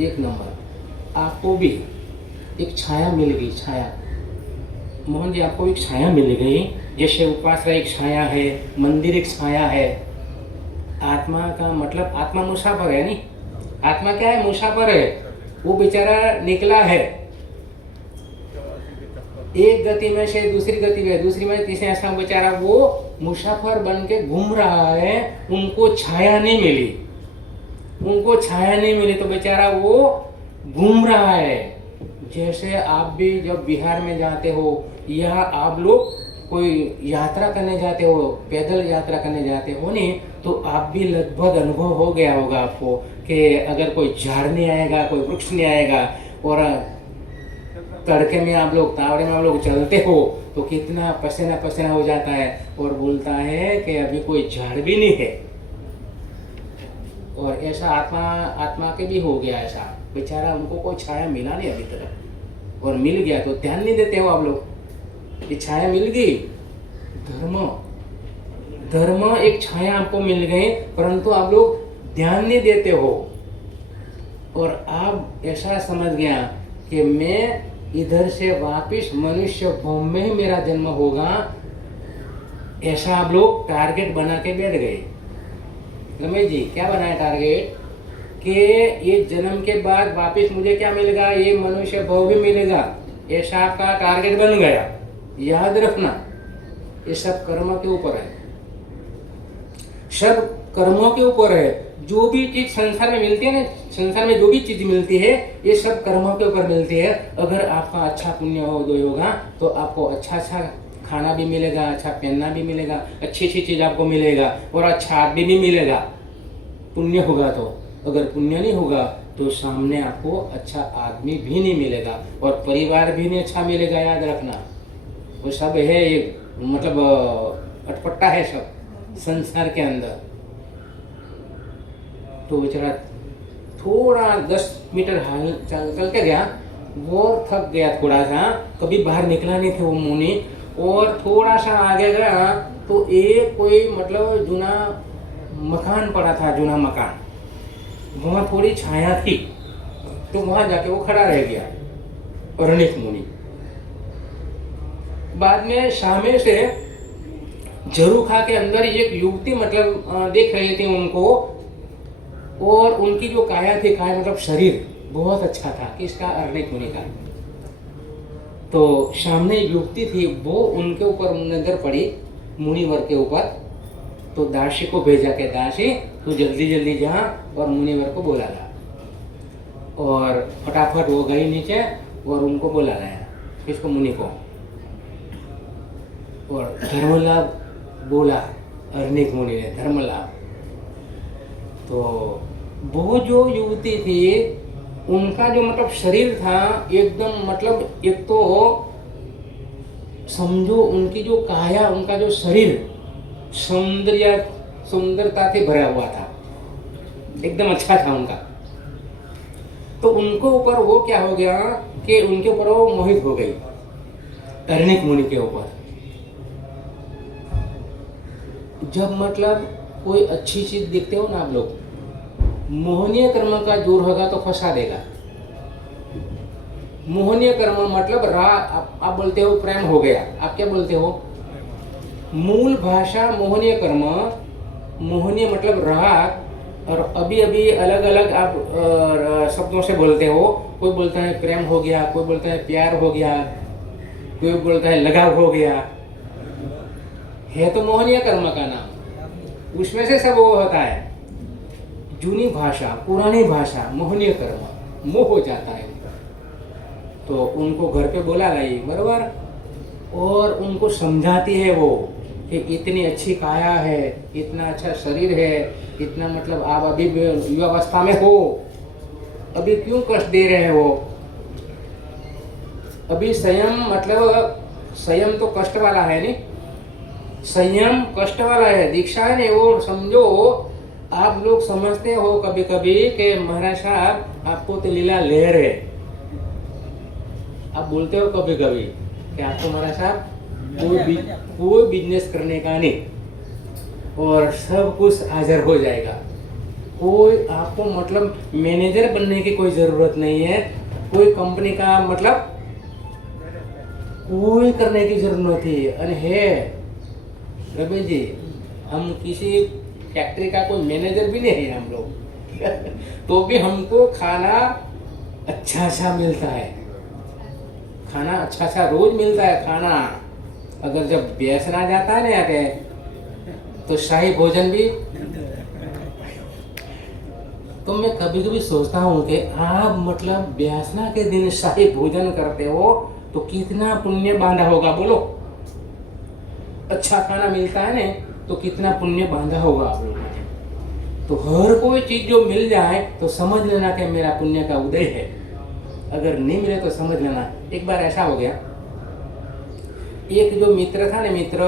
एक नंबर आपको भी एक छाया मिल गई, छाया मोहन जी आपको एक छाया मिल गई, जैसे उपासना एक छाया है, मंदिर एक छाया है। आत्मा का मतलब आत्मा मुसाफिर है नी, आत्मा क्या है, मुसाफिर है। वो बेचारा निकला है एक गति में से दूसरी गति में, दूसरी में तीसरी, ऐसा बेचारा वो मुसाफिर बन के घूम रहा है। उनको छाया नहीं मिली, उनको छाया नहीं मिली तो बेचारा वो घूम रहा है। जैसे आप भी जब बिहार में जाते हो या आप लोग कोई यात्रा करने जाते हो, पैदल यात्रा करने जाते हो नहीं, तो आप भी लगभग अनुभव हो गया होगा आपको कि अगर कोई झाड़ नहीं आएगा, कोई वृक्ष नहीं आएगा और तड़के में आप लोग, तावड़े में आप लोग चलते हो तो कितना पसीना पसीना हो जाता है और बोलता है कि अभी कोई झाड़ भी नहीं है। और ऐसा आत्मा के भी हो गया ऐसा, बेचारा उनको कोई छाया मिला नहीं अभी तक, और मिल गया तो ध्यान नहीं देते हो आप लोग। ये छाया मिल गई, धर्म एक छाया आपको मिल गई, परंतु आप लोग ध्यान नहीं देते हो। और आप ऐसा समझ गया कि मैं इधर से वापिस मनुष्य भूमि में ही मेरा जन्म होगा, ऐसा आप लोग टारगेट बना के बैठ गए। रमेश जी क्या बनाया टारगेट कि ये जन्म के बाद वापिस मुझे क्या मिलेगा, ये मनुष्य भव भी मिलेगा, ऐसा आपका टारगेट बन गया। याद रखना ये सब कर्म के ऊपर है, सब कर्मों के ऊपर है। जो भी चीज संसार में मिलती है ना, संसार में जो भी चीज मिलती है ये सब कर्मों के ऊपर मिलती है। अगर आपका अच्छा पुण्य होगा तो आपको अच्छा अच्छा खाना भी मिलेगा, अच्छा पहनना भी मिलेगा, अच्छी अच्छी चीज आपको मिलेगा और अच्छा आदमी भी मिलेगा, पुण्य होगा तो। अगर पुण्य नहीं होगा तो सामने आपको अच्छा आदमी भी नहीं मिलेगा और परिवार भी नहीं अच्छा मिलेगा। याद रखना वो सब है, एक मतलब अटपटा है सब संसार के अंदर। तो बेचारा थोड़ा 10 मीटर हाल चल के गया, वो थक गया थोड़ा सा, कभी बाहर निकला नहीं थे वो मुनि। और थोड़ा सा आगे गया तो एक कोई मतलब जूना मकान पड़ा था, जूना मकान, वहाँ थोड़ी छाया थी तो वहाँ जाके वो खड़ा रह गया अरण्यक मुनि। बाद में सामने से झरूखा के अंदर एक युवती मतलब देख रही थी उनको, और उनकी जो काया थी, काया मतलब शरीर बहुत अच्छा था, किसका, अरण्यक मुनि का। तो सामने एक युवती थी, वो उनके ऊपर नजर पड़ी, मुनिवर के ऊपर। तो दासी को भेजा के दासी तू जल्दी जल्दी जा और मुनिवर को बुला ला। और फटाफट वो गई नीचे और उनको बुला लाया, किसको, मुनि को। और धर्मलाभ बोला अरण्यक मुनि ने, धर्मलाभ। तो वो जो युवती थी उनका जो मतलब शरीर था एकदम मतलब, एक तो समझो उनकी जो काया, उनका जो शरीर सुंदरता से भरा हुआ था, एकदम अच्छा था उनका। तो उनको ऊपर वो क्या हो गया कि उनके ऊपर वो मोहित हो गई, अरण्यक मुनि के ऊपर। जब मतलब कोई अच्छी चीज देखते हो ना आप लोग, मोहनीय कर्म का जोर होगा तो फंसा देगा। मोहनीय कर्म मतलब आप बोलते हो प्रेम हो गया, आप क्या बोलते हो, मूल भाषा मोहनीय कर्म, मोहनीय मतलब राग। और अभी अभी अलग अलग आप शब्दों से बोलते हो, कोई बोलता है प्रेम हो गया, कोई बोलता है प्यार हो गया, कोई बोलता है लगाव हो गया, है तो मोहनीय कर्म का नाम। उसमें से सब वो होता है जूनी भाषा, पुरानी भाषा, मोहनीय कर्म, मोह हो जाता है। तो उनको घर पे बोला लाई, बरोबर। और उनको समझाती है वो कि इतनी अच्छी काया है, इतना अच्छा शरीर है, इतना मतलब आप अभी युवावस्था में हो, अभी क्यों कष्ट दे रहे हो। अभी संयम मतलब संयम तो कष्ट वाला है नहीं, संयम कष्ट वाला है, दीक्षा है नहीं। वो समझो आप लोग समझते हो कभी कभी कि महाराज साहब आपको तो लीला लहर है, आप बोलते हो कभी कभी कि आपको महाराज साहब कोई बिजनेस करने का नहीं और सब कुछ हाजिर हो जाएगा, कोई आपको मतलब मैनेजर बनने की कोई ज़रूरत नहीं है, कोई कंपनी का मतलब कोई करने की जरूरत नहीं है। अरे है रवि जी, हम किसी फैक्ट्री का कोई मैनेजर भी नहीं है हम लोग तो भी हमको खाना अच्छा मिलता है, खाना अच्छा रोज मिलता है खाना। अगर जब बेचना जाता है ना यहाँ पे तो शाही भोजन भी। तो मैं कभी कभी सोचता हूँ कि आप मतलब बेचना के दिन शाही भोजन करते हो तो कितना पुण्य बांधा होगा, बोलो। अच्छा खाना मिलता है ना तो कितना पुण्य बांधा होगा आप लोगों ने। तो हर कोई चीज जो मिल जाए तो समझ लेना कि मेरा पुण्य का उदय है, अगर नहीं मिले तो समझ लेना। एक बार ऐसा हो गया, एक जो मित्र था ना, मित्र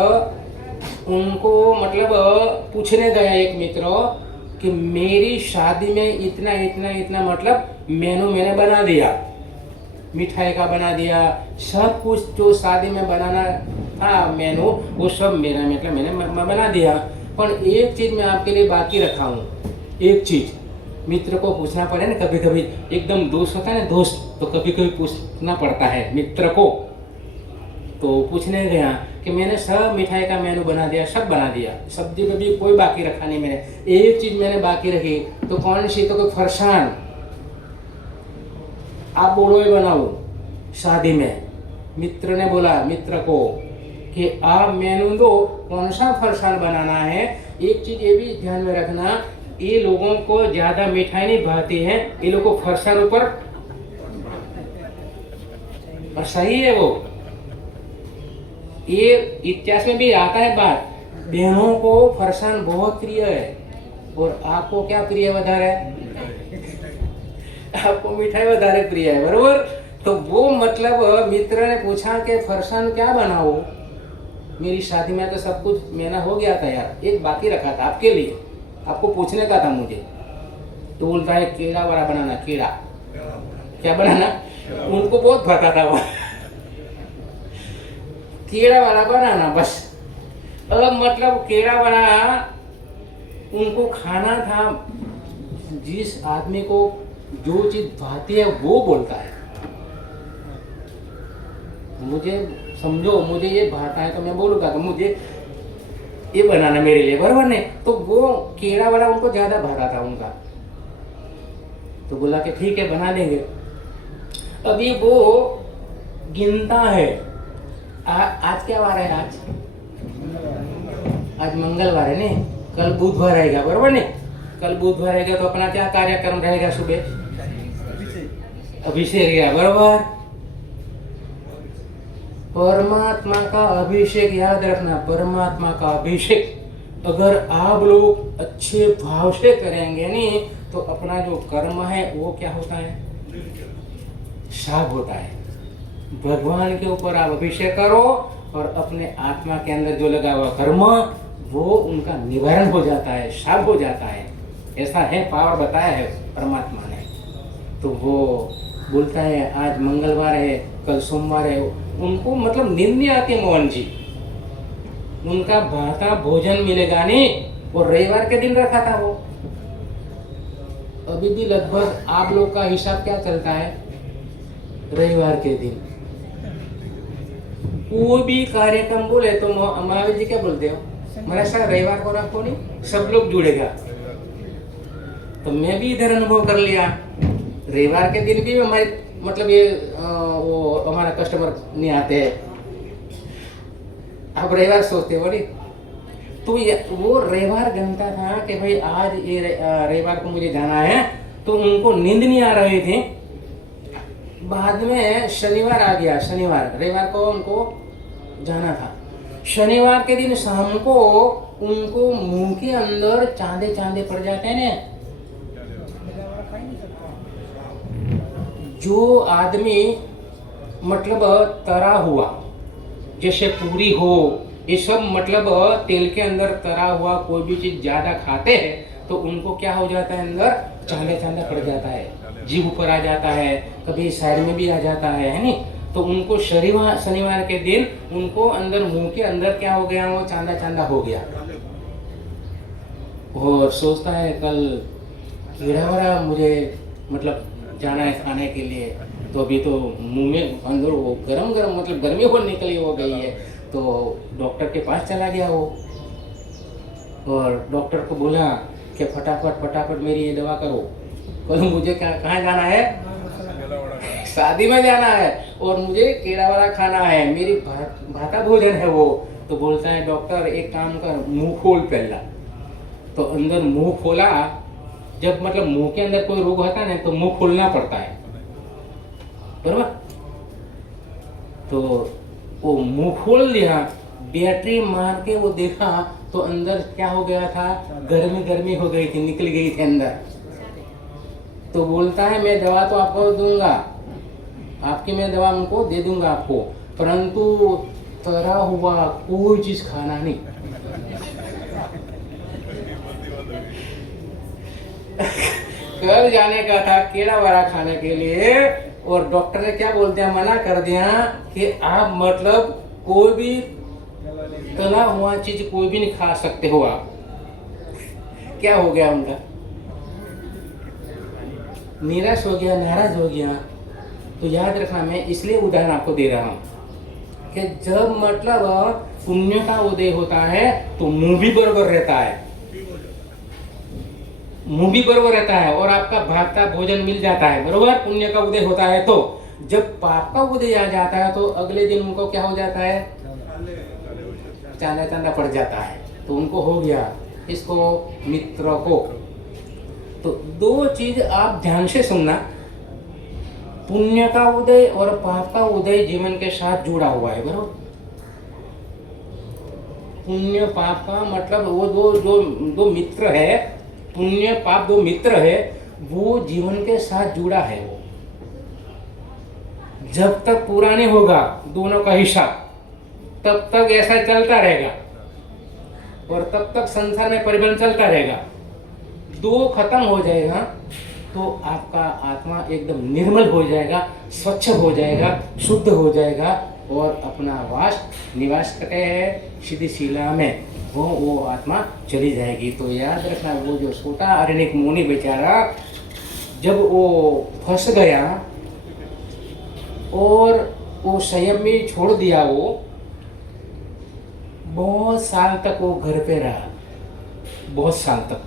उनको मतलब पूछने गया एक मित्र कि मेरी शादी में इतना इतना इतना मतलब मेनू मैंने बना दिया, मिठाई का बना दिया, सब कुछ जो शादी में बनाना था मेनू वो सब मेरा मतलब मैंने बना दिया, पर एक चीज मैं आपके लिए बाकी रखा हूँ। एक चीज मित्र को पूछना पड़े ना, कभी कभी एकदम दोस्त होता है ना दोस्त, तो कभी कभी पूछना पड़ता है मित्र को। तो पूछने गया कि मैंने सब मिठाई का मेनू बना दिया, सब बना दिया, सब्जी में भी कोई बाकी रखा नहीं मैंने, एक चीज मैंने बाकी रखी, तो कौन सी? तो कोई फरसान। आप बोलो ये बनाओ शादी में। मित्र ने बोला मित्र को कि आप मेनू दो, कौन सा फरसान बनाना है। एक चीज ये भी ध्यान में रखना, ये लोगों को ज्यादा मिठाई नहीं भाती है, ये लोगों को फरसान ऊपर, और सही है वो। ये इतिहास में भी आता है बात, बहनों को फरसान बहुत प्रिय है और आपको क्या प्रिय વધારે आपको मिठाई વધારે प्रिय है, बरोबर। तो वो मतलब मित्र ने पूछा कि फरसान क्या बनाओ, मेरी शादी में तो सब कुछ मेना हो गया था यार, एक बाकी रखा था आपके लिए, आपको पूछने का था मुझे। तो बोलता है केड़ा वाला बनाना, केड़ा क्या बनाना, उनको बहुत भाता था वो केड़ा वाला बनाना बस। अब मतलब केड़ा वाला उनको खाना था, जिस आदमी को जो चीज भाती है वो बोलता है। मुझे समझो, मुझे ये भाता है तो मैं बोलूंगा कि मुझे ये बनाना मेरे लिए, बराबर नहीं। तो वो केड़ा वाला उनको ज्यादा भाता था उनका, तो बोला कि ठीक है बना देंगे। अभी वो गिनता है, आज क्या वार है, आज मंगलवार है नहीं, कल बुधवार रहेगा, बराबर नहीं। कल बुधवार रहेगा तो अपना क्या कार्यक्रम रहेगा, सुबह अभिषेक रहेगा, बराबर। परमात्मा का अभिषेक याद रखना, परमात्मा का अभिषेक अगर आप लोग अच्छे भाव से करेंगे नहीं तो अपना जो कर्म है वो क्या होता है, साफ होता है। भगवान के ऊपर आप अभिषेक करो और अपने आत्मा के अंदर जो लगा हुआ कर्म वो उनका निवारण हो जाता है, साफ हो जाता है। ऐसा है, पावर बताया है परमात्मा ने। तो वो बोलता है आज मंगलवार है, कल सोमवार है, उनको मतलब नींद नहीं आती मोहन जी, उनका भाता भोजन मिलेगा नहीं। और रविवार के दिन रखा था वो। अभी भी लगभग आप लोग का हिसाब क्या चलता है, रविवार के दिन कोई भी कार्यक्रम बोले तो महावीर जी क्या बोलते हो, मेरा साथ रविवार को रखो नहीं, सब लोग जुड़ेगा। तो मैं भी इधर अनुभव कर लिया, रविवार के दिन भी हमारे मतलब ये वो हमारा कस्टमर नहीं आते हैं। आप रविवार सोचते हो नहीं, तो वो रविवार जानता था कि भाई आज ये रविवार को मुझे जाना है, तो उनको नींद नहीं आ रही थी। बाद में शनिवार आ गया, शनिवार रविवार को उनको जाना था। शनिवार के दिन शाम को उनको मुंह के अंदर चांदे चांदे पड़ जाते हैं ना। खा ही नहीं सकता। जो आदमी मतलब तरा हुआ, जैसे पूरी हो, ये सब मतलब तेल के अंदर तरा हुआ कोई भी चीज ज्यादा खाते हैं तो उनको क्या हो जाता है, अंदर चांदा चांदा पड़ जाता है, जीभ ऊपर आ जाता है, कभी साइड में भी आ जाता है नहीं। तो उनको शनिवार के दिन उनको अंदर मुंह के अंदर क्या हो गया, वो चांदा चांदा हो गया। और सोचता है कल कीड़ा वड़ा मुझे मतलब जाना है खाने के लिए, तो अभी तो मुंह में अंदर वो गरम गरम मतलब गर्मी हो निकली हो गई है। तो डॉक्टर के पास चला गया वो, और डॉक्टर को बोला कि फटाफट मेरी ये दवा करो, कल मुझे कहाँ जाना है, शादी में जाना है और मुझे कीड़ा वाला खाना है, मेरी भाता भोजन है वो। तो बोलता है डॉक्टर एक काम कर, मुंह खोल पहला। तो अंदर मुंह खोला, जब मतलब मुंह के अंदर कोई रोग होता है ना तो मुंह खोलना पड़ता है, बराबर। तो वो मुंह खोल लिया, बैटरी मार के वो देखा तो अंदर क्या हो गया था, गर्मी हो गई थी, निकल गई थी अंदर। तो बोलता है मैं दवा तो आपको दूंगा, आपकी मैं दवा उनको दे दूंगा आपको, परंतु तरा हुआ कोई चीज खाना नहीं। कल जाने का था कीड़ा वाला खाने के लिए, और डॉक्टर ने क्या बोल दिया, मना कर दिया कि आप मतलब कोई भी तला हुआ चीज कोई भी नहीं खा सकते हो आप। क्या हो गया उनका, निराश हो गया, नाराज हो गया। तो याद रखना, मैं इसलिए उदाहरण आपको दे रहा हूं कि जब मतलब पुण्य का उदय होता है तो मुंह भी बराबर रहता है, मुंह भी बराबर रहता है और आपका भागता भोजन मिल जाता है, बरोबर। पुण्य का उदय होता है तो जब पाप का उदय आ जाता है तो अगले दिन उनको क्या हो जाता है, चांदा चांदा पड़ जाता है। तो उनको हो गया, इसको मित्र को। तो दो चीज आप ध्यान से सुनना, पुण्य का उदय और पाप का उदय जीवन के साथ जुड़ा हुआ है, बरोबर। पुण्य पाप का मतलब वो दो मित्र है, पुण्य पाप दो मित्र है, वो जीवन के साथ जुड़ा है। वो जब तक पूरा नहीं होगा दोनों का हिसाब, तब तक ऐसा चलता रहेगा और तब तक संसार में परिबंध चलता रहेगा। दो खत्म हो जाएगा तो आपका आत्मा एकदम निर्मल हो जाएगा, स्वच्छ हो जाएगा, शुद्ध हो जाएगा और अपना निवास करते हैं सिद्धि शिला में, वो आत्मा चली जाएगी। तो याद रखना, वो जो छोटा अरण्यक मुनि बेचारा जब वो फंस गया और वो संयम में छोड़ दिया, वो बहुत साल तक वो घर पे रहा, बहुत साल तक।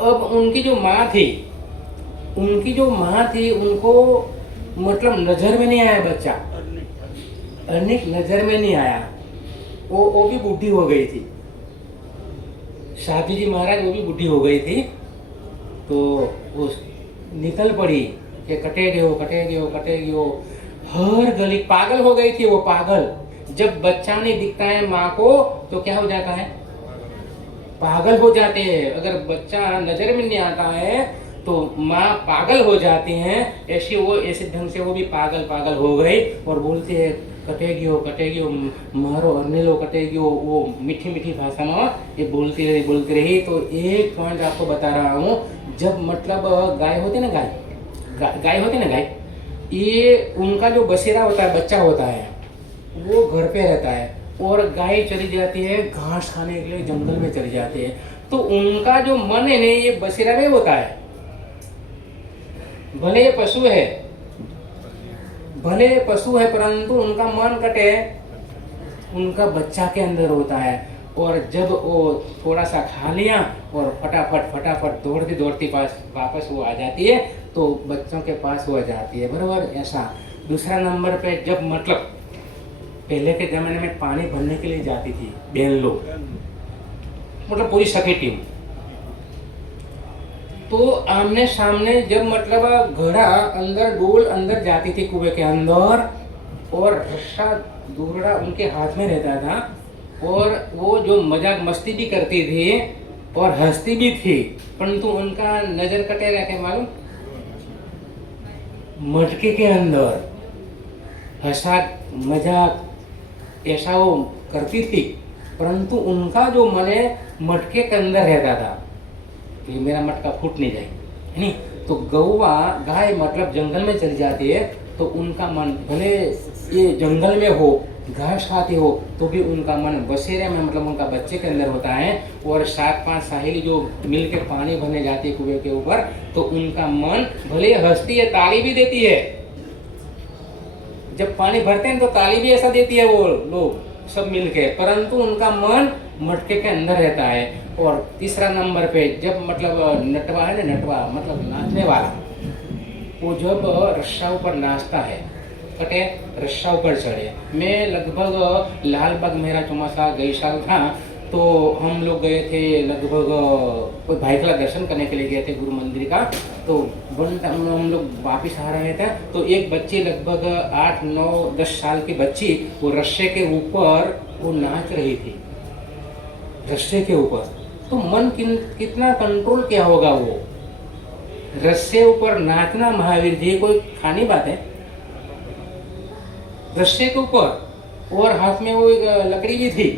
अब उनकी जो माँ थी उनको मतलब नजर में नहीं आया बच्चा, अरण्यक नजर में नहीं आया। वो भी बूढ़ी हो गई थी, शादी जी महाराज वो भी बूढ़ी हो गई थी। तो वो निकल पड़ी कि कटेगी। हर गली पागल हो गई थी वो, पागल। जब बच्चा नहीं दिखता है माँ को तो क्या हो जाता है, पागल हो जाते हैं। अगर बच्चा नजर में नहीं आता है तो माँ पागल हो जाती हैं। ऐसे ढंग से वो भी पागल हो गई और बोलती है कटेगी हो, मारो अरने लो, कटेगी हो। वो मीठी भाषा में ये बोलती रही। तो एक पॉइंट आपको बता रहा हूँ, जब मतलब गाय होती ना, गाय, ये उनका जो बसेरा होता है, बच्चा होता है, वो घर पे रहता है और गाय चली जाती है घास खाने के लिए, जंगल में चली जाती है। तो उनका जो मन है ना, ये बसेरा में होता है। भले पशु है परंतु उनका मन कटे उनका बच्चा के अंदर होता है। और जब वो थोड़ा सा खा लिया और फटाफट दौड़ती वापस वो आ जाती है, तो बच्चों के पास वो आ जाती है, बराबर। ऐसा दूसरा नंबर पे, जब मतलब पहले के जमाने में पानी भरने के लिए जाती थी बहन लोग, मतलब पूरी सखी टीम, तो आमने सामने जब मतलब घड़ा अंदर जाती थी कुएं के अंदर, और रस्सा दूरड़ा उनके हाथ में रहता था और वो जो मजाक मस्ती भी करती थी और हंसती भी थी, परंतु उनका नजर कटे रखे मालूम, मटके के अंदर हंसा मजाक ऐसा वो करती थी, परंतु उनका जो मन है मटके के अंदर रहता था कि मेरा मटका फूट नहीं जाए, है नहीं। तो गौवा गाय मतलब जंगल में चली जाती है तो उनका मन भले ये जंगल में हो, घास खाती हो, तो भी उनका मन बसेरे में मतलब उनका बच्चे के अंदर होता है। और 7-5 सहेली जो मिल के पानी भरने जाती है कुएं के ऊपर, तो उनका मन भले हंसती है, ताली भी देती है। जब पानी भरते हैं तो ताली भी ऐसा देती है वो लोग सब मिलके, परंतु उनका मन मटके के अंदर रहता है। और तीसरा नंबर पे जब मतलब नटवा है ना, नटवा मतलब नाचने वाला, वो जब रस्सा ऊपर नाचता है, कटे रस्सा ऊपर चढ़े। मैं लगभग लालबाग मेरा चौमासा गई साल था, तो हम लोग गए थे लगभग कोई भाई का दर्शन करने के लिए गए थे गुरु मंदिर का। तो वन टाइम हम लोग वापिस आ रहे थे, तो एक बच्ची लगभग 8, 9, 10 साल की बच्ची वो रस्से के ऊपर वो नाच रही थी, रस्से के ऊपर। तो मन कितना कंट्रोल किया होगा वो, रस्से ऊपर नाचना महावीर जी कोई खानी बात है, रस्से के ऊपर, और हाथ में वो एक लकड़ी भी थी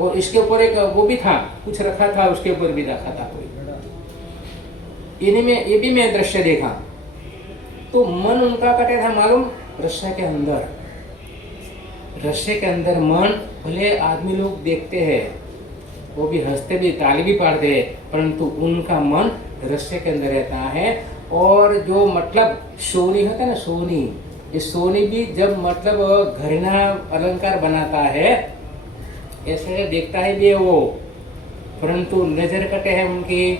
और इसके ऊपर एक वो भी था, कुछ रखा था, उसके ऊपर भी रखा था कोई। ये भी मैं दृश्य देखा, तो मन उनका कटे था मालूम, रस्से के अंदर, रस्से के अंदर मन। भले आदमी लोग देखते हैं, वो भी हंसते भी, ताली भी पाड़ते हैं, परंतु उनका मन रस्से के अंदर रहता है। और जो मतलब सोनी होता है ना, सोनी, ये सोनी भी जब मतलब घरेना अलंकार बनाता है, ऐसे देखता है भी वो, परंतु नजर कटे है उनकी,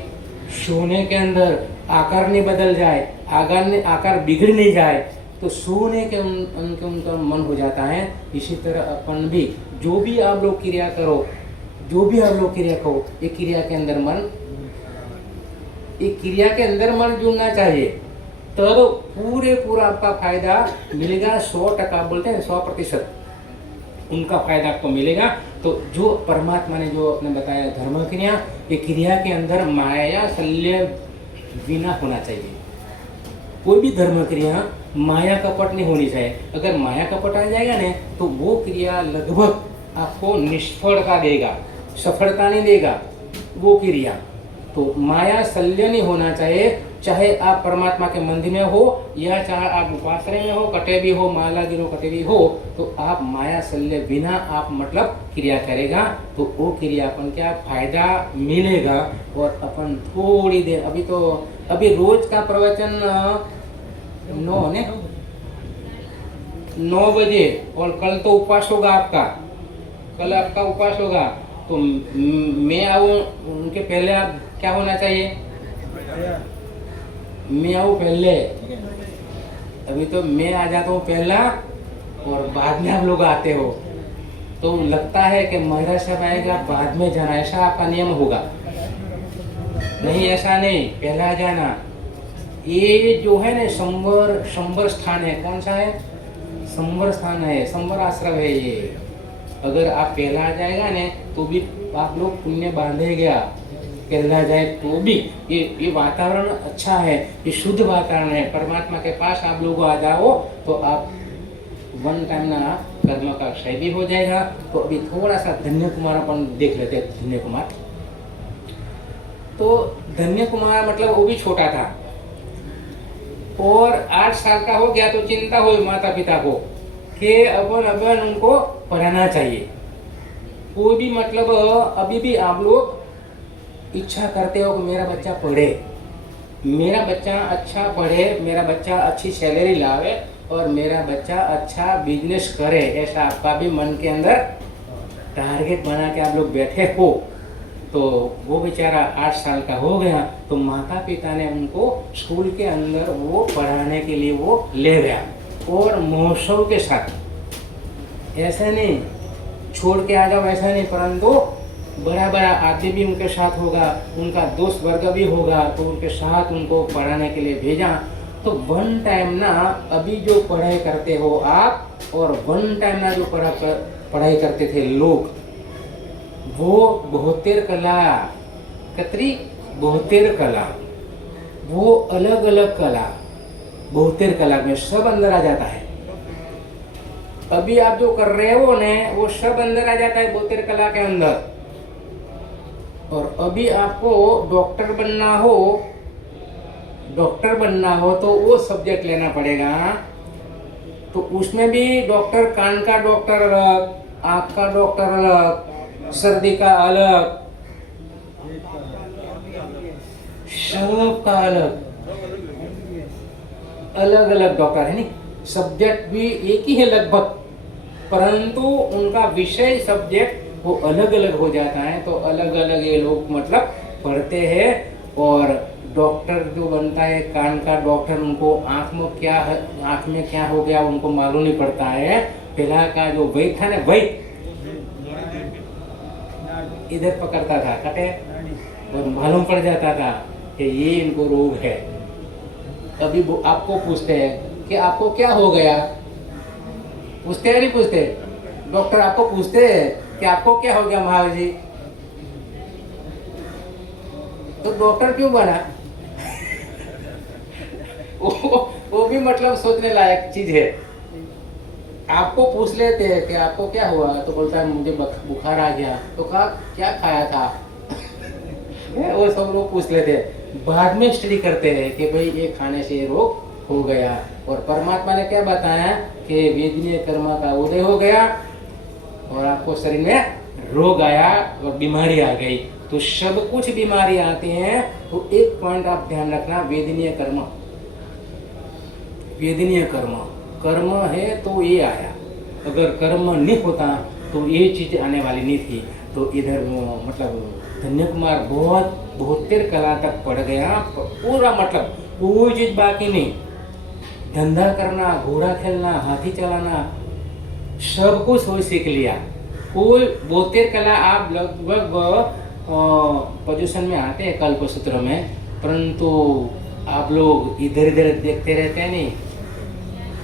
सोने के अंदर आकार नहीं बदल जाए, आकार बिगड़ नहीं जाए, तो सोने के उनका मन हो जाता है। इसी तरह अपन भी जो भी आप लोग क्रिया करो, जो भी आप लोग क्रिया करो, ये क्रिया के अंदर मन, ये क्रिया के अंदर मन जुड़ना चाहिए, तब पूरा आपका फायदा मिलेगा। 100% बोलते हैं 100% उनका फायदा आपको मिलेगा। तो जो परमात्मा ने जो आपने बताया धर्म क्रिया, ये क्रिया के अंदर माया शल्य बिना होना चाहिए। कोई भी धर्म क्रिया माया कपट नहीं होनी चाहिए। अगर माया कपट आ जाएगा ना, तो वो क्रिया लगभग आपको निष्फलता देगा, सफलता नहीं देगा वो क्रिया। तो माया शल्य नहीं होना चाहिए, चाहे आप परमात्मा के मंदिर में हो या चाहे आप उपासना में हो, कटे भी हो, माला गिरो कटे भी हो, तो आप माया शल्य बिना आप मतलब क्रिया करेगा, तो वो क्रिया अपन क्या फायदा मिलेगा। और अपन थोड़ी देर अभी रोज का प्रवचन 9 बजे, और कल तो उपवास होगा आपका, कल आपका उपवास होगा, तो मैं आऊँ उनके पहले आप क्या होना चाहिए, मैं आऊँ पहले। अभी तो मैं आ जाता हूँ पहला और बाद में आप लोग आते हो, तो लगता है कि महाराज साहब आएगा बाद में जाना, ऐसा आपका नियम होगा। नहीं, ऐसा नहीं, पहला जाना। ये जो है ना संवर स्थान है, कौन सा है, संवर स्थान है, संवर आश्रम है ये। अगर आप पहला आ जाएगा ना, तो भी आप लोग पुण्य बांधे गया, पहला जाए तो भी ये वातावरण अच्छा है, ये शुद्ध वातावरण है। परमात्मा के पास आप लोग आ जाओ तो आप वन टाइम ना कर्म का क्षय भी हो जाएगा। तो अभी थोड़ा सा धन्य कुमार अपन देख लेते हैं। धन्य कुमार, तो धन्य कुमार मतलब वो भी छोटा था और 8 साल का हो गया, तो चिंता हुई माता पिता को कि अपन उनको पढ़ाना चाहिए। कोई भी मतलब अभी भी आप लोग इच्छा करते हो कि मेरा बच्चा पढ़े, मेरा बच्चा अच्छा पढ़े, मेरा बच्चा अच्छी सैलरी लावे और मेरा बच्चा अच्छा बिजनेस करे, ऐसा आपका भी मन के अंदर टारगेट बना के आप लोग बैठे हो। तो वो बेचारा 8 साल का हो गया, तो माता पिता ने उनको स्कूल के अंदर वो पढ़ाने के लिए वो ले गया, और महोत्सव के साथ, ऐसा नहीं छोड़ के आ जाओ, ऐसा नहीं, परंतु बड़ा आदमी भी उनके साथ होगा, उनका दोस्त वर्ग भी होगा, तो उनके साथ उनको पढ़ाने के लिए भेजा। तो वन टाइम ना अभी जो पढ़ाई करते हो आप और वन टाइम ना जो पढ़ाई करते थे लोग, वो 72 कला, कतरी 72 कला, वो अलग अलग कला, 72 कला में सब अंदर आ जाता है। अभी आप जो कर रहे हो ने वो सब अंदर आ जाता है 72 कला के अंदर। और अभी आपको डॉक्टर बनना हो तो वो सब्जेक्ट लेना पड़ेगा। तो उसमें भी डॉक्टर, कान का डॉक्टर अलग, आँख का डॉक्टर अलग, सर्दी का अलग, सब का अलग, अलग अलग डॉक्टर है। नहीं, सब्जेक्ट भी एक ही है लगभग, परंतु उनका विषय सब्जेक्ट वो अलग अलग हो जाता है। तो अलग अलग ये लोग मतलब पढ़ते हैं। और डॉक्टर जो बनता है कान का डॉक्टर, उनको आँख में क्या हो गया उनको मालूम नहीं पड़ता है। पहला का जो वैद्य था ना, वैद्य इधर पकड़ता था कटे और मालूम पड़ जाता था कि ये इनको रोग है। अभी वो आपको पूछते हैं कि आपको क्या हो गया, पूछते हैं नहीं पूछते? डॉक्टर आपको पूछते हैं कि आपको क्या हो गया महावीर जी, तो डॉक्टर क्यों बना? वो भी मतलब सोचने लायक चीज है। आपको पूछ लेते हैं कि आपको क्या हुआ, तो बोलता है मुझे बुखार आ गया। तो कहा क्या खाया था? वो सब लोग पूछ लेते हैं। बाद में स्टडी करते हैं कि भाई ये खाने से ये रोग हो गया। और परमात्मा ने क्या बताया कि वेदनीय कर्म का उदय हो गया और आपको शरीर में रोग आया और बीमारी आ गई। तो सब कुछ बीमारी आती हैं। तो एक पॉइंट आप ध्यान रखना, वेदनीय कर्म, वेदनीय कर्म, कर्म है तो ये आया। अगर कर्म नहीं होता तो ये चीज आने वाली नहीं थी। तो इधर वो मतलब धन्य कुमार बहुत 72 कला तक पढ़ गया पूरा, मतलब कोई चीज बाकी नहीं। धंधा करना, घोड़ा खेलना, हाथी चलाना, सब कुछ वो सीख लिया। कोई 72 कला आप लगभग पोजीशन में आते हैं कल्पसूत्र में, परंतु आप लोग इधर इधर देखते रहते हैं नहीं,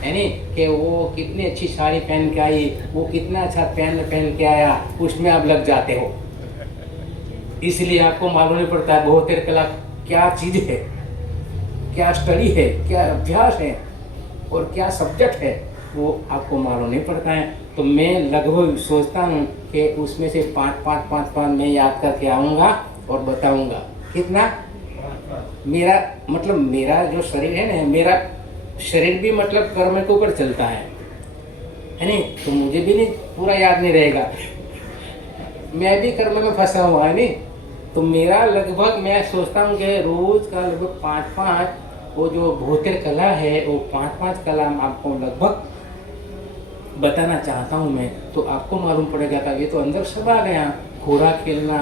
है नहीं कि वो कितनी अच्छी साड़ी पहन के आई, वो कितना अच्छा पेन पहन के आया, उसमें आप लग जाते हो। इसलिए आपको मालूम नहीं पड़ता 72 कला क्या चीज है, क्या स्टडी है, क्या अभ्यास है और क्या सब्जेक्ट है, वो आपको मालूम नहीं पड़ता है। तो मैं लगभग सोचता हूँ कि उसमें से 5 मैं याद करके आऊँगा और बताऊँगा। कितना मेरा मतलब मेरा जो शरीर है ना, मेरा शरीर भी मतलब कर्म के ऊपर चलता है नहीं? तो मुझे भी नहीं पूरा याद नहीं रहेगा, मैं भी कर्म में फंसा हुआ है नहीं? तो मेरा लगभग मैं सोचता हूँ कि रोज का लगभग 5 वो जो 72 कला है वो 5 कला आपको लगभग बताना चाहता हूँ मैं। तो आपको मालूम पड़ेगा था ये तो अंदर सब आ गया। घोड़ा खेलना,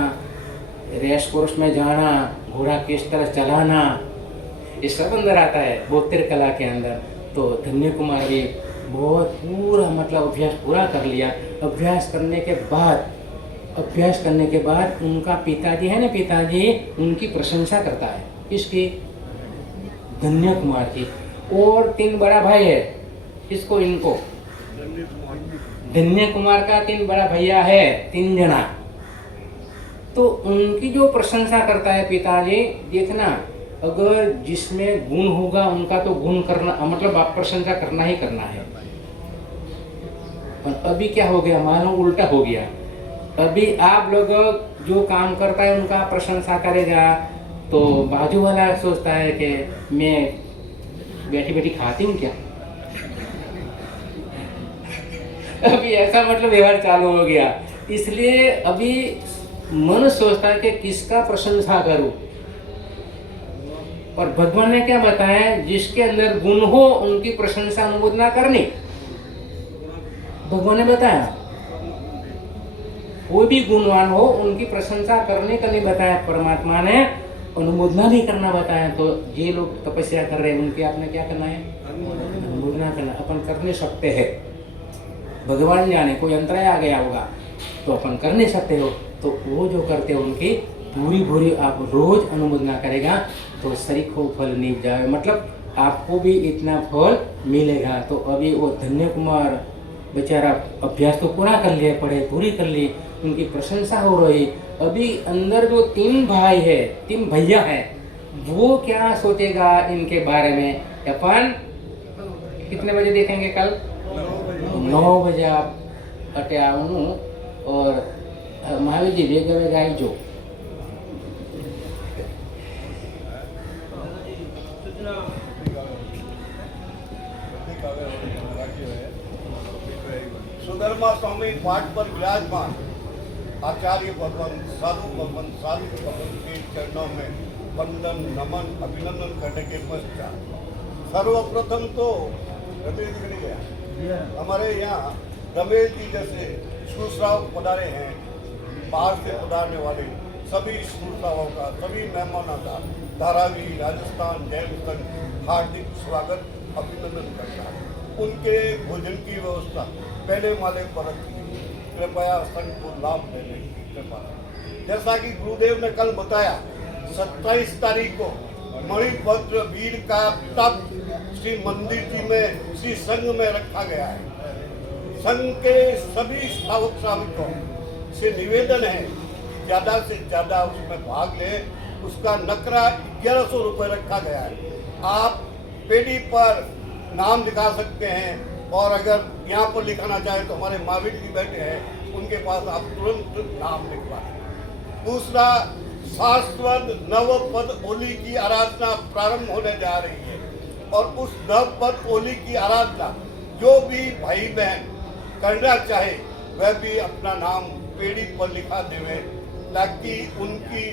रेस कोर्स में जाना, घोड़ा किस तरह चलाना, ये सब अंदर आता है 72 कला के अंदर। तो धन्य कुमार भी बहुत पूरा मतलब अभ्यास पूरा कर लिया। अभ्यास करने के बाद उनका पिताजी है ना, पिताजी उनकी प्रशंसा करता है। इसकी धन्य कुमार की। और 3 बड़ा भाई है, इसको इनको धन्य कुमार का 3 बड़ा भैया है, 3 जना। तो उनकी जो प्रशंसा करता है पिताजी, देखना अगर जिसमें गुण होगा उनका तो गुण करना मतलब आप प्रशंसा करना ही करना है। और अभी क्या हो गया, मानो उल्टा हो गया। अभी आप लोग जो काम करता है उनका प्रशंसा करेगा तो बाजू वाला सोचता है कि मैं बैठी बैठी खाती हूँ क्या। अभी ऐसा मतलब व्यवहार चालू हो गया। इसलिए अभी मन सोचता है कि किसका प्रशंसा करूं। और भगवान ने क्या बताया, जिसके अंदर गुण हो उनकी प्रशंसा अनुमोदना करनी। भगवान ने बताया कोई भी गुणवान हो उनकी प्रशंसा करने का नहीं बताया, परमात्मा ने अनुमोदना नहीं करना बताया। तो ये लोग तपस्या कर रहे हैं उनकी आपने क्या करना है, अनुमोदना करना। अपन कर नहीं सकते हैं, भगवान जाने कोई अंतराय आ गया होगा तो अपन कर नहीं सकते हो। तो वो जो करते हो उनकी पूरी आप रोज अनुमोदना करेगा तो सरीखो फल नीव जाए, मतलब आपको भी इतना फल मिलेगा। तो अभी वो धन्य कुमार बेचारा अभ्यास तो पूरा कर लिया, पढ़ाई पूरी कर ली, उनकी प्रशंसा हो रही। अभी अंदर जो 3 भाई है, 3 भैया है, वो क्या सोचेगा इनके बारे में, अपन कितने बजे देखेंगे कल? 9 बजे आप अटे आवनु और महावीर जी वेगा वेगा आई जो सुधर्मा स्वामी पाठ पर विराजमान आचार्य भगवान साधु भगवान के चरणों में वंदन नमन अभिनंदन करने के पश्चात सर्वप्रथम तो रमेश जी नहीं गया, हमारे यहाँ रमेश जी जैसे सुश्राव पधारे हैं, बाहर से पधारने वाले सभी सुश्रावों का, सभी मेहमानों का धारावी राजस्थान जैन संघ हार्दिक स्वागत अभिनंदन करता है। उनके भोजन की व्यवस्था पहले माले पर रखी, कृपया संघ को लाभ देने की कृपा। जैसा कि गुरुदेव ने कल बताया, 27 तारीख को मणिभद्र वीर का तप श्री मंदिर जी में श्री संघ में रखा गया है। संघ के सभी श्रावक श्राविकों से निवेदन है ज्यादा से ज्यादा उसमें भाग ले। उसका नकरा 1100 रुपये रखा गया है। आप पेडी पर नाम लिखा सकते हैं, और अगर यहाँ पर लिखाना चाहे तो हमारे महावीर जी बैठे हैं, उनके पास आप तुरंत नाम लिखवा दें। दूसरा, शाश्वत नवपद ओली की आराधना प्रारंभ होने जा रही है, और उस नवपद ओली की आराधना जो भी भाई बहन करना चाहे वह भी अपना नाम पेड़ी पर लिखा देवे, ताकि उनकी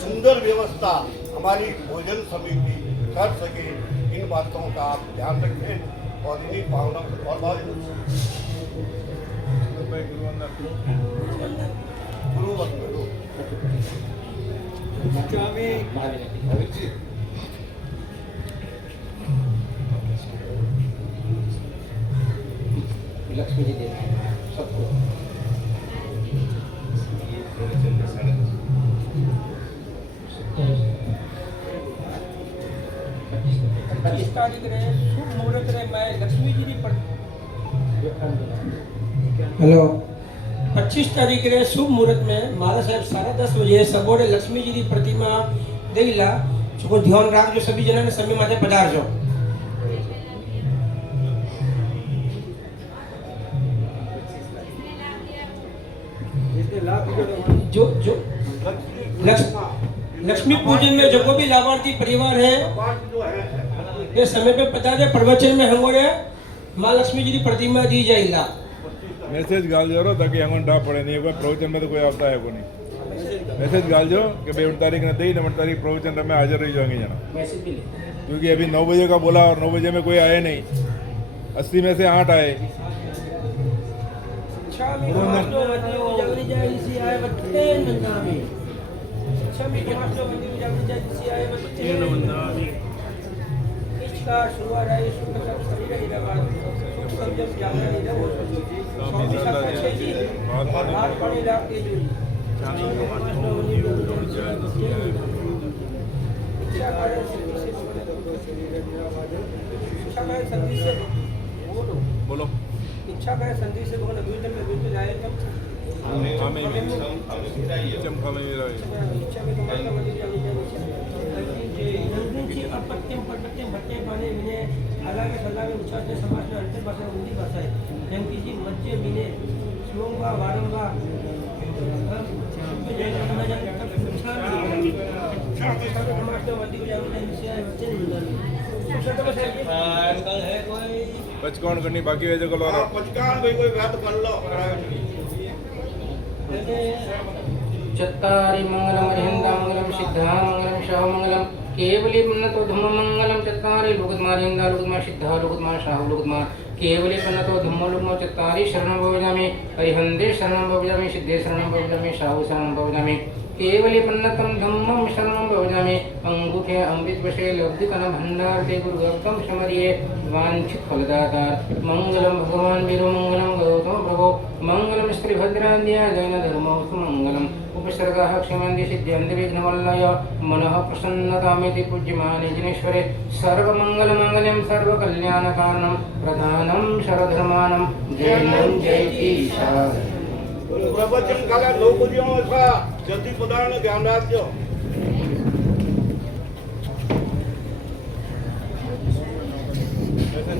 सुंदर व्यवस्था हमारी भोजन समिति कर सके। इन बातों का आप ध्यान रखें और इन्हीं भावनाओं को और लक्ष्मी जी दे सबको। पच्चीस तारीख रहे शुभ मुहूर्त रहे, मैं लक्ष्मी जी की हेलो 25 तारीख रहे शुभ मुहूर्त में मारा साहब 10:30 बजे सबोरे लक्ष्मी जी की प्रतिमा देला, जो ध्यान राखजो, सभी जना ने समय माथे पधारजो। जो जो लक्ष्मी पूजन में जो भी लाभार्थी परिवार है ये समय पे पधारे, प्रवचन में हमारे माँ लक्ष्मी जी की प्रतिमा दी जाएगा। मैसेज गाल जो ताकि हमें डा पड़े नहीं, प्रवचन में तो कोई आता है को नहीं। मैसेज गाल जो कि भाई 8 तारीख ने दी, 9 तारीख प्रवचन में हाजिर रही जाएंगे जना, क्योंकि अभी 9 बजे का बोला और 9 बजे में कोई आए नहीं, 80 में से 8 आए। बोलो इच्छा करे संधि से भगवान अभी तक अभी तो जाए तब चमका में मेरा इच्छा में तुम्हारा मंदिर जाने अपत्यम पटत्यम भट्टे पाने मिने अलग सलाह में उच्चार के समाज में अंतर भाषा हिंदी भाषा है, जन किसी मध्य मिने श्लोंगा वारंगा पचकान करनी बाकी है जगह लो पचकान भाई कोई बात कर लो। चत्तारि मंगलम अरिहंता मंगलम सिद्धा मंगलम शाह मंगलम केवली पन्नतो धम्म मंगलम चत्तारि लोकत्मा अरिहंता लोकत्मा सिद्धा लोकत्मा शाह लोकत्मा केवली पन्नतो धम्म लोकत्मा चत्तारि शरणं भवजामि अरिहन्ते शरणं भवजामि सिद्धे शरणं भवजामि शाहु शरणं भवजामि केवली पन्नतं धम्मं शरणं भवजामि अंगूठे अमृत वशे लब्धिकन भंडार ते गुरुभक्तं शमरिये वांछित फलदातार मंगलम भगवान वीरो मंगलम गौतम प्रभो मंगलम श्री भद्राद्या जैन धर्मो सुमंगलम विसर्गः क्षमन्ति सिद्ध्यन्ति विघ्नवल्लय मनः प्रसन्नतामिति पूज्यमाने जिनेश्वरे सर्वमङ्गलमङ्गलं सर्वकल्याणकारणं प्रधानं सर्वधर्मानं जयं जयतीशा પ્રવચન કાલે 9 બજેમાં છે જલ્દી પધારને ધ્યાન રાખજો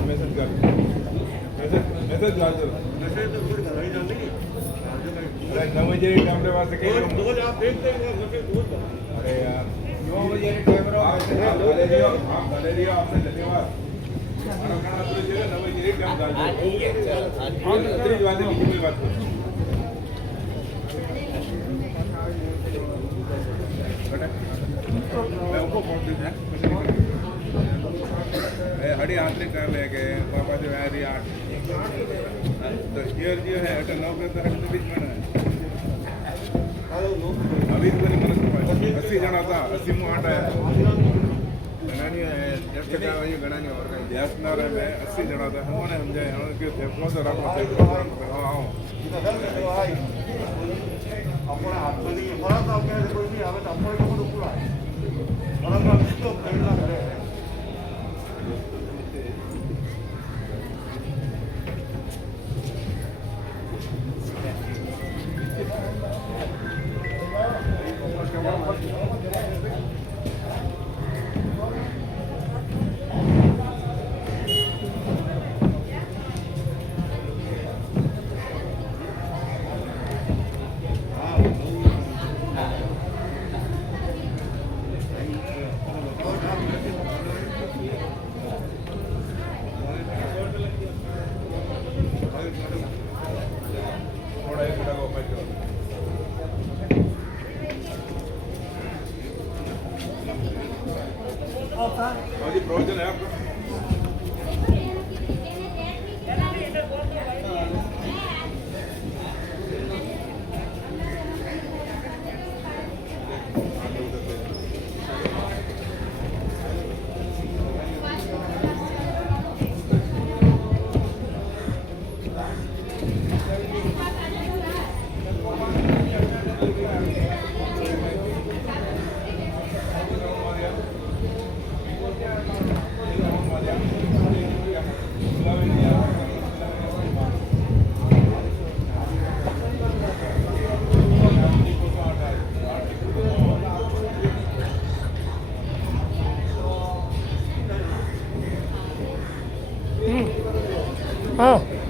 मैसेज कर मैसेज डाल दो મેસેજ તો કોઈ ઘરે જલ્દી अरे 9 बजे कैमरे वास्ते के रोज आप देखते हैं मैसेज रोज अरे यार 9 बजे कैमरा गैलरी आपने धन्यवाद मारा खाना तो जे 9 बजे कैम डाल दो हां दूसरी बात है कोई बात नहीं मैं उनको फोन दे हड़ी आंतरिक कर लेके पापा से वैरी आठ तो हियर जो है अगर 9 के तो हट बीच में है अभी तो नहीं मन 80 जना था 80 में आटा है गणानी है जब तक ये गणानी और का इतिहास ना रहे मैं 80 जना था हमने समझे हम के टेपो से रखो आओ अपने हाथ में नहीं बड़ा तो आपके कोई भी आवे तो अपने को तो पूरा और हम तो फैलना करे थोड़ा एक मिनट को बैठ जाओ और ये प्रोविजन है आपका हाँ